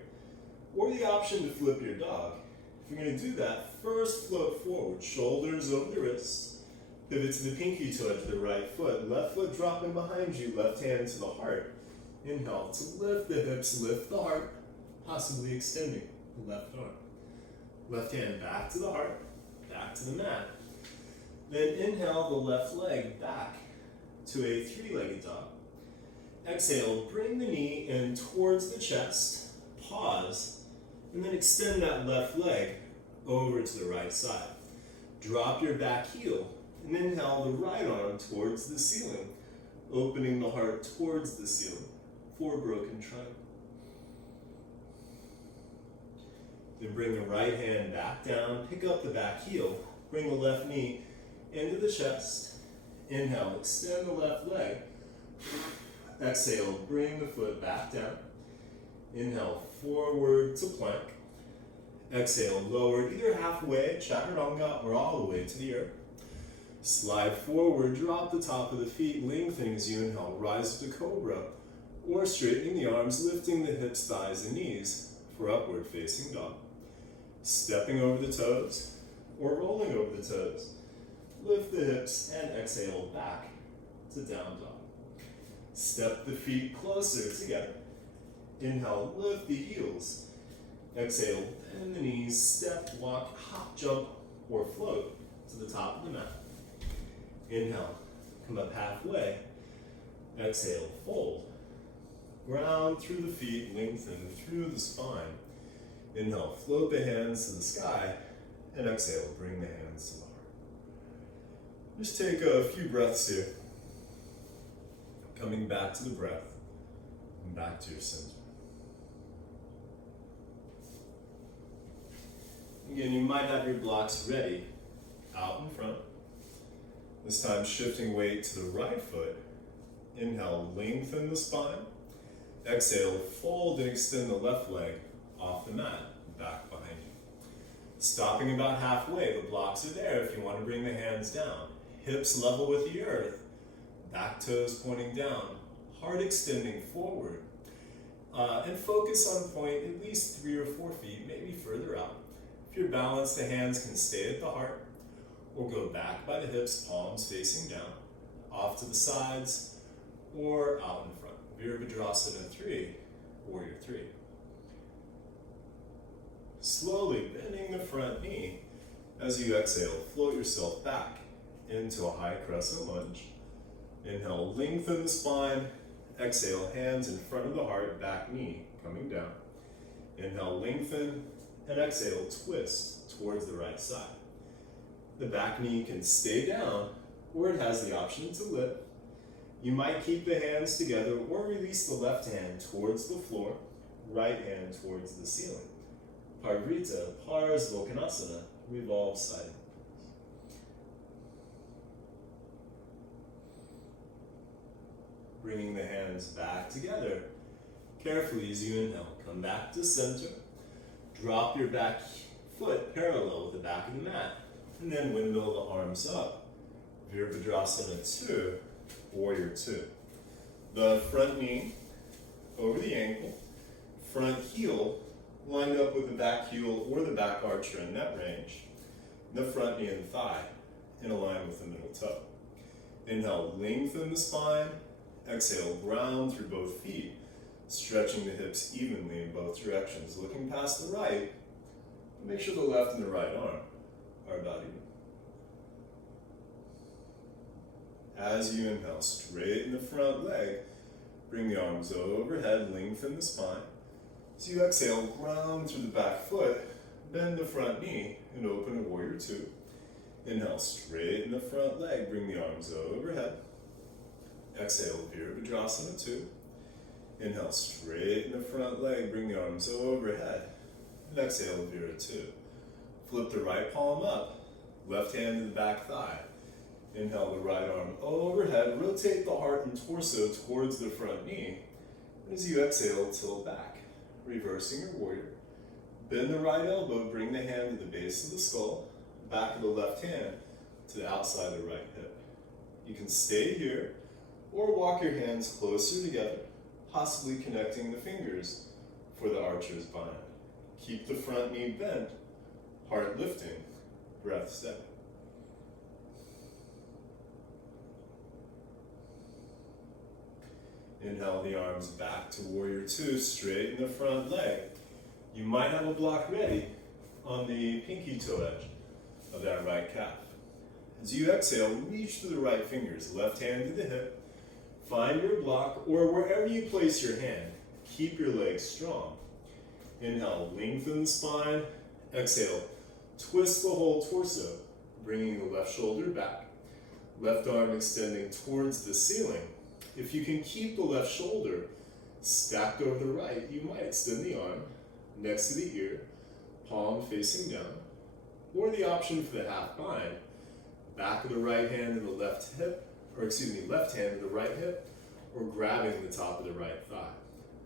or the option to flip your dog. If you're going to do that, first float forward, shoulders over the wrists. Pivot to the pinky toe to the right foot. Left foot dropping behind you, left hand to the heart. Inhale to lift the hips, lift the heart, possibly extending the left arm. Left hand back to the heart, back to the mat. Then inhale the left leg back to a three-legged dog. Exhale, bring the knee in towards the chest, pause, and then extend that left leg over to the right side. Drop your back heel, and inhale the right arm towards the ceiling, opening the heart towards the ceiling for broken triangle. Then bring the right hand back down, pick up the back heel, bring the left knee into the chest. Inhale, extend the left leg. Exhale, bring the foot back down. Inhale, forward to plank. Exhale, lower either halfway, chaturanga, or all the way to the earth. Slide forward, drop the top of the feet, lengthening as you inhale, rise to cobra, or straightening the arms, lifting the hips, thighs, and knees for upward facing dog. Stepping over the toes, or rolling over the toes. Lift the hips and exhale back to down dog. Step the feet closer together. Inhale, lift the heels. Exhale, bend the knees, step, walk, hop, jump, or float to the top of the mat. Inhale, come up halfway. Exhale, fold. Ground through the feet, lengthen through the spine. Inhale, float the hands to the sky, and exhale, bring the hands to the heart. Just take a few breaths here. Coming back to the breath, and back to your center. Again, you might have your blocks ready out in front. This time shifting weight to the right foot. Inhale, lengthen the spine. Exhale, fold and extend the left leg off the mat, back behind you. Stopping about halfway, the blocks are there if you want to bring the hands down. Hips level with the earth, back toes pointing down, heart extending forward. And focus on point at least 3 or 4 feet, maybe further out. If you're balanced, the hands can stay at the heart or go back by the hips, palms facing down, off to the sides, or out in front. Virabhadrasana 3, Warrior 3. Slowly bending the front knee. As you exhale, float yourself back into a high crescent lunge. Inhale, lengthen the spine. Exhale, hands in front of the heart, back knee coming down. Inhale, lengthen, and exhale, twist towards the right side. The back knee can stay down, or it has the option to lift. You might keep the hands together or release the left hand towards the floor, right hand towards the ceiling. Parvrita, Pars Lokanasana, revolve side. Bringing the hands back together. Carefully as you inhale, come back to center. Drop your back foot parallel with the back of the mat. And then windmill the arms up. Virabhadrasana 2, Warrior 2. The front knee over the ankle. Front heel lined up with the back heel or the back archer in that range. The front knee and thigh in a line with the middle toe. Inhale, lengthen the spine. Exhale, ground through both feet, stretching the hips evenly in both directions. Looking past the right, make sure the left and the right arm are about even. As you inhale, straighten the front leg, bring the arms overhead, lengthen the spine. As you exhale, ground through the back foot, bend the front knee, and open a Warrior 2. Inhale, straighten the front leg, bring the arms overhead. Exhale, Virabhadrasana 2. Inhale, straighten the front leg, bring the arms overhead. And exhale, Vira 2. Flip the right palm up, left hand to the back thigh. Inhale the right arm overhead, rotate the heart and torso towards the front knee. And as you exhale, tilt back, reversing your warrior. Bend the right elbow, bring the hand to the base of the skull, back of the left hand to the outside of the right hip. You can stay here or walk your hands closer together, possibly connecting the fingers for the archer's bind. Keep the front knee bent, heart lifting, breath steady. Inhale the arms back to warrior 2, straighten the front leg. You might have a block ready on the pinky toe edge of that right calf. As you exhale, reach through the right fingers, left hand to the hip. Find your block, or wherever you place your hand, keep your legs strong. Inhale, lengthen the spine. Exhale, twist the whole torso, bringing the left shoulder back. Left arm extending towards the ceiling. If you can keep the left shoulder stacked over the right, you might extend the arm next to the ear, palm facing down, or the option for the half bind, back of the right hand to the left hip, left hand to the right hip, or grabbing the top of the right thigh.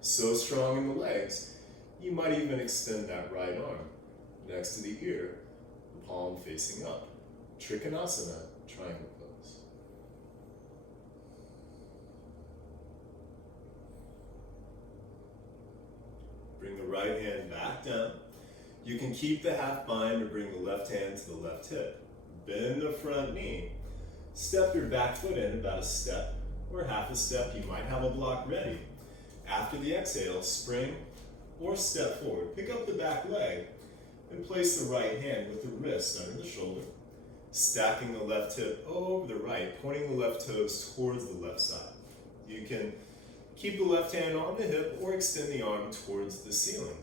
So strong in the legs, you might even extend that right arm next to the ear, the palm facing up. Trikonasana, triangle pose. Bring the right hand back down. You can keep the half bind or bring the left hand to the left hip. Bend the front knee. Step your back foot in about a step or half a step. You might have a block ready. After the exhale, spring or step forward. Pick up the back leg and place the right hand with the wrist under the shoulder, stacking the left hip over the right, pointing the left toes towards the left side. You can keep the left hand on the hip or extend the arm towards the ceiling.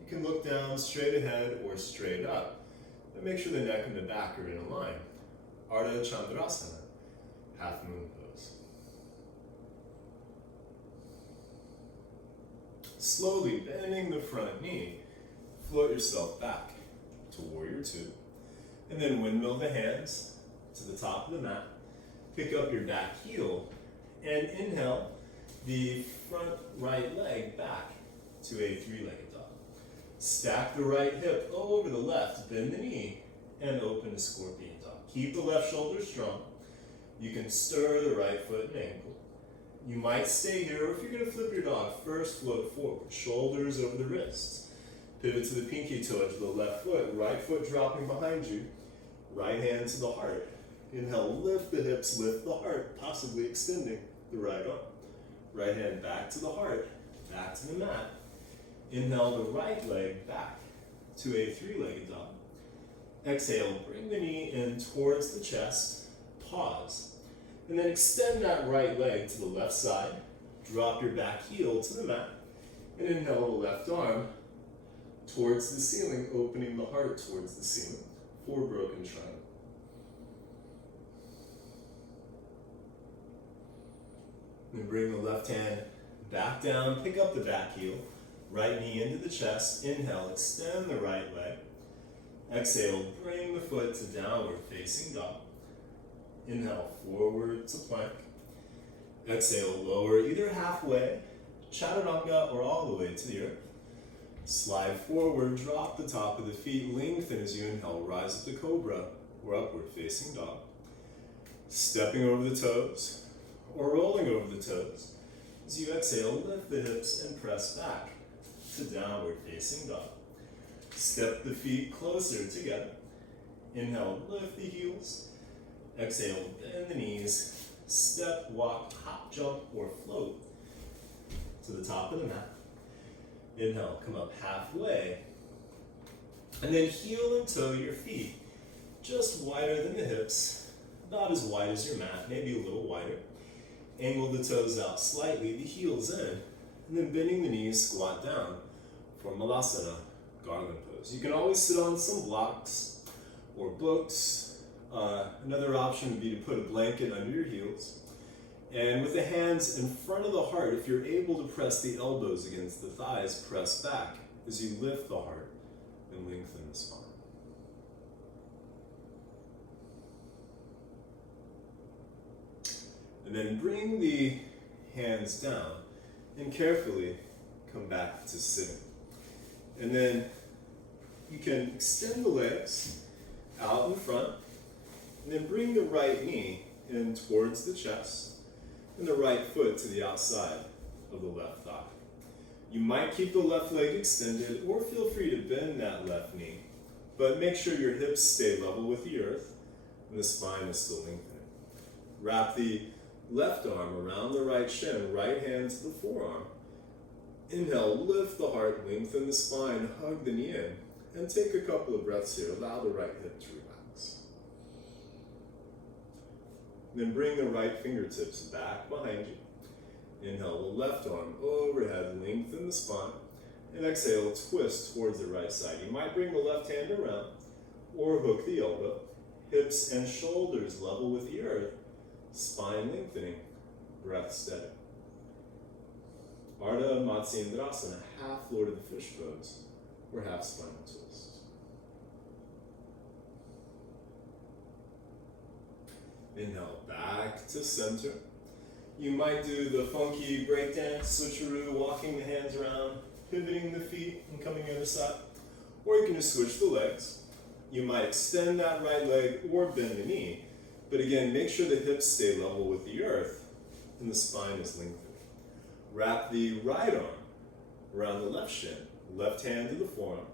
You can look down straight ahead or straight up, and make sure the neck and the back are in a line. Ardha Chandrasana, half moon pose. Slowly bending the front knee, float yourself back to warrior 2, and then windmill the hands to the top of the mat. Pick up your back heel and inhale the front right leg back to a 3-legged dog. Stack the right hip over the left, bend the knee, and open to scorpion dog. Keep the left shoulder strong. You can stir the right foot and ankle. You might stay here, or if you're going to flip your dog, first float forward, shoulders over the wrists. Pivot to the pinky toe edge of the left foot, right foot dropping behind you, right hand to the heart. Inhale, lift the hips, lift the heart, possibly extending the right arm. Right hand back to the heart, back to the mat. Inhale the right leg back to a 3-legged dog. Exhale, bring the knee in towards the chest, pause. And then extend that right leg to the left side. Drop your back heel to the mat. And inhale the left arm towards the ceiling, opening the heart towards the ceiling. 4 broken triangles. And bring the left hand back down, pick up the back heel, right knee into the chest. Inhale, extend the right leg. Exhale, bring the foot to downward facing dog. Inhale, forward to plank. Exhale, lower either halfway, chaturanga, or all the way to the earth. Slide forward, drop the top of the feet, lengthen as you inhale, rise up to cobra or upward facing dog. Stepping over the toes or rolling over the toes. As you exhale, lift the hips and press back to downward facing dog. Step the feet closer together. Inhale, lift the heels. Exhale, bend the knees. Step, walk, hop, jump, or float to the top of the mat. Inhale, come up halfway. And then heel and toe your feet just wider than the hips, about as wide as your mat, maybe a little wider. Angle the toes out slightly, the heels in, and then bending the knees, squat down for Malasana, garland pose. You can always sit on some blocks or books Another option would be to put a blanket under your heels. And with the hands in front of the heart, if you're able to press the elbows against the thighs, press back as you lift the heart and lengthen the spine. And then bring the hands down and carefully come back to sitting. And then you can extend the legs out in front, and then bring the right knee in towards the chest and the right foot to the outside of the left thigh. You might keep the left leg extended or feel free to bend that left knee, but make sure your hips stay level with the earth and the spine is still lengthening. Wrap the left arm around the right shin, right hand to the forearm. Inhale, lift the heart, lengthen the spine, hug the knee in, and take a couple of breaths here. Allow the right hip to relax. Then bring the right fingertips back behind you. Inhale, the left arm overhead, lengthen the spine, and exhale, twist towards the right side. You might bring the left hand around or hook the elbow. Hips and shoulders level with the earth, spine lengthening, breath steady. Ardha Matsyendrasana, half Lord of the Fish pose, or half spinal twist. Inhale, back to center. You might do the funky breakdance, switcheroo, walking the hands around, pivoting the feet and coming the other side. Or you can just switch the legs. You might extend that right leg or bend the knee. But again, make sure the hips stay level with the earth and the spine is lengthened. Wrap the right arm around the left shin, left hand to the forearm.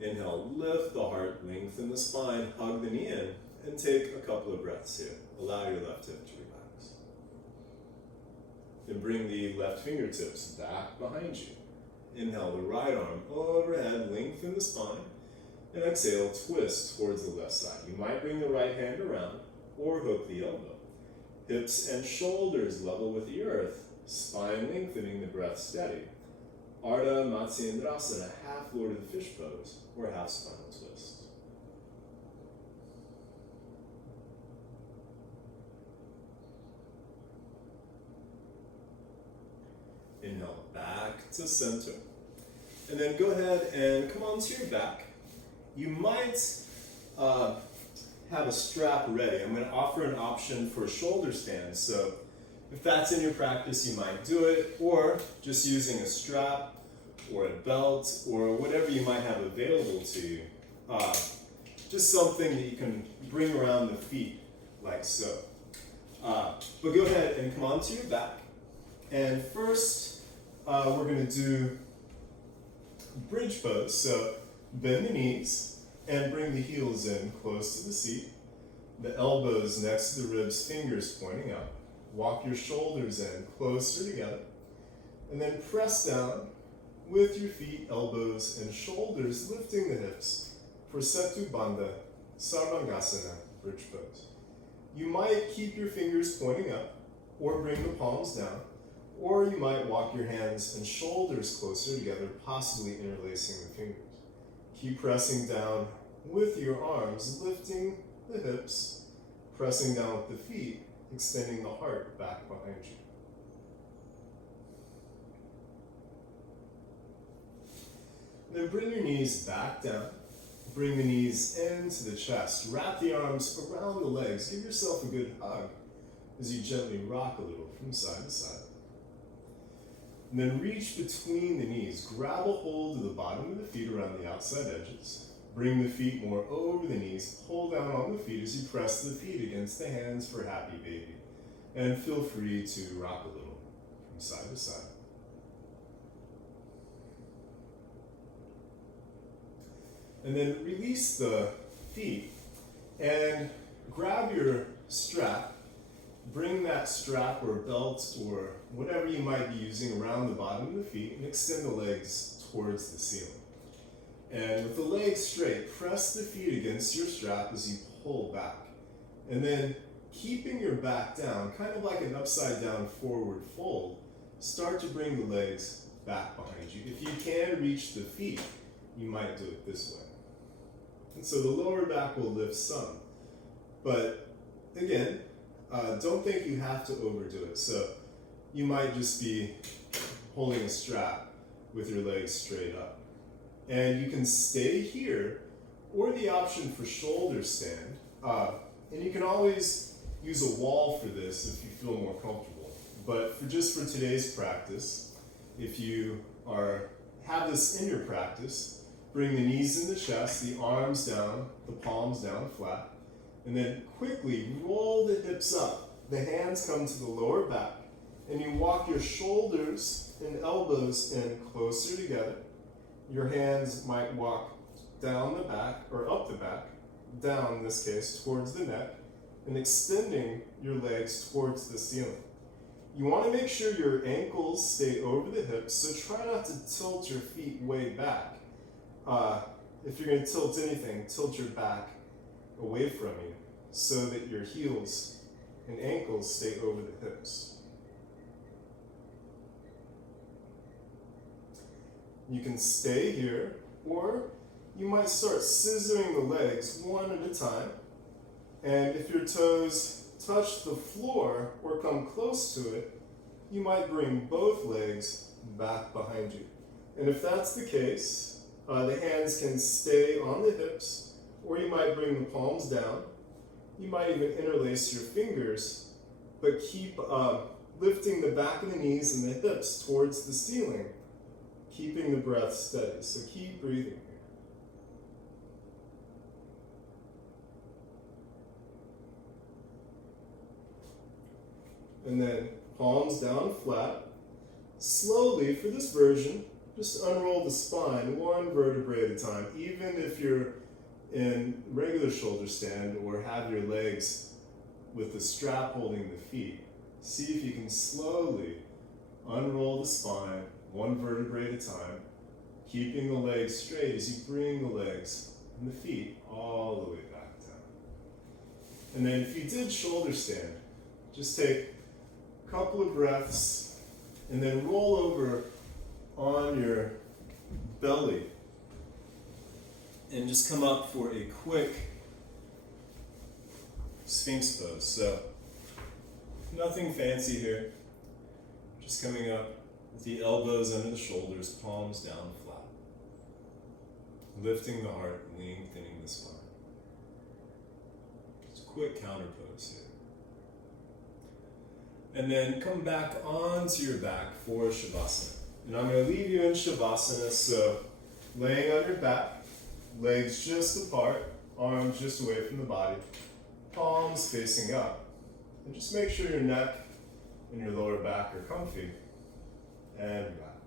Inhale, lift the heart, lengthen the spine, hug the knee in, and take a couple of breaths here. Allow your left hip to relax. Then bring the left fingertips back behind you. Inhale, the right arm overhead, lengthen the spine, and exhale, twist towards the left side. You might bring the right hand around or hook the elbow. Hips and shoulders level with the earth, spine lengthening, the breath steady. Ardha Matsyendrasana, half Lord of the Fish pose, or half spinal twist. Inhale, back to center. And then go ahead and come onto your back. You might have a strap ready. I'm going to offer an option for shoulder stands. So if that's in your practice, you might do it, or just using a strap or a belt or whatever you might have available to you. Just something that you can bring around the feet like so. But go ahead and come onto your back. And first, we're going to do bridge pose. So bend the knees and bring the heels in close to the seat. The elbows next to the ribs, fingers pointing up. Walk your shoulders in closer together. And then press down with your feet, elbows, and shoulders, lifting the hips for Setu Bandha Sarvangasana bridge pose. You might keep your fingers pointing up or bring the palms down, or you might walk your hands and shoulders closer together, possibly interlacing the fingers. Keep pressing down with your arms, lifting the hips, pressing down with the feet, extending the heart back behind you. Then bring your knees back down. Bring the knees into the chest. Wrap the arms around the legs. Give yourself a good hug as you gently rock a little from side to side. And then reach between the knees. Grab a hold of the bottom of the feet around the outside edges. Bring the feet more over the knees. Pull down on the feet as you press the feet against the hands for happy baby. And feel free to rock a little from side to side. And then release the feet and grab your strap. Bring that strap or belt or whatever you might be using around the bottom of the feet and extend the legs towards the ceiling. And with the legs straight, press the feet against your strap as you pull back. And then keeping your back down, kind of like an upside down forward fold, start to bring the legs back behind you. If you can reach the feet, you might do it this way. And so the lower back will lift some. But again, don't think you have to overdo it. So you might just be holding a strap with your legs straight up. And you can stay here, or the option for shoulder stand. And you can always use a wall for this if you feel more comfortable. But for today's practice, if you have this in your practice, bring the knees in the chest, the arms down, the palms down flat, and then quickly roll the hips up. The hands come to the lower back, and you walk your shoulders and elbows in closer together. Your hands might walk down the back, or up the back, down in this case, towards the neck, and extending your legs towards the ceiling. You want to make sure your ankles stay over the hips, so try not to tilt your feet way back. If you're going to tilt anything, tilt your back away from you so that your heels and ankles stay over the hips. You can stay here, or you might start scissoring the legs one at a time. And if your toes touch the floor or come close to it, you might bring both legs back behind you. And if that's the case, the hands can stay on the hips, or you might bring the palms down. You might even interlace your fingers, but keep lifting the back of the knees and the hips towards the ceiling, keeping the breath steady. So keep breathing here. And then palms down flat. Slowly, for this version, just unroll the spine one vertebrae at a time. Even if you're in regular shoulder stand or have your legs with the strap holding the feet, see if you can slowly unroll the spine one vertebrae at a time, keeping the legs straight as you bring the legs and the feet all the way back down. And then if you did shoulder stand, just take a couple of breaths and then roll over on your belly and just come up for a quick Sphinx pose. So nothing fancy here, just coming up with the elbows under the shoulders, palms down flat, lifting the heart, lengthening the spine. Just a quick counter pose here. And then come back onto your back for Shavasana. And I'm going to leave you in Shavasana, so laying on your back, legs just apart, arms just away from the body, palms facing up. And just make sure your neck and your lower back are comfy. And relax.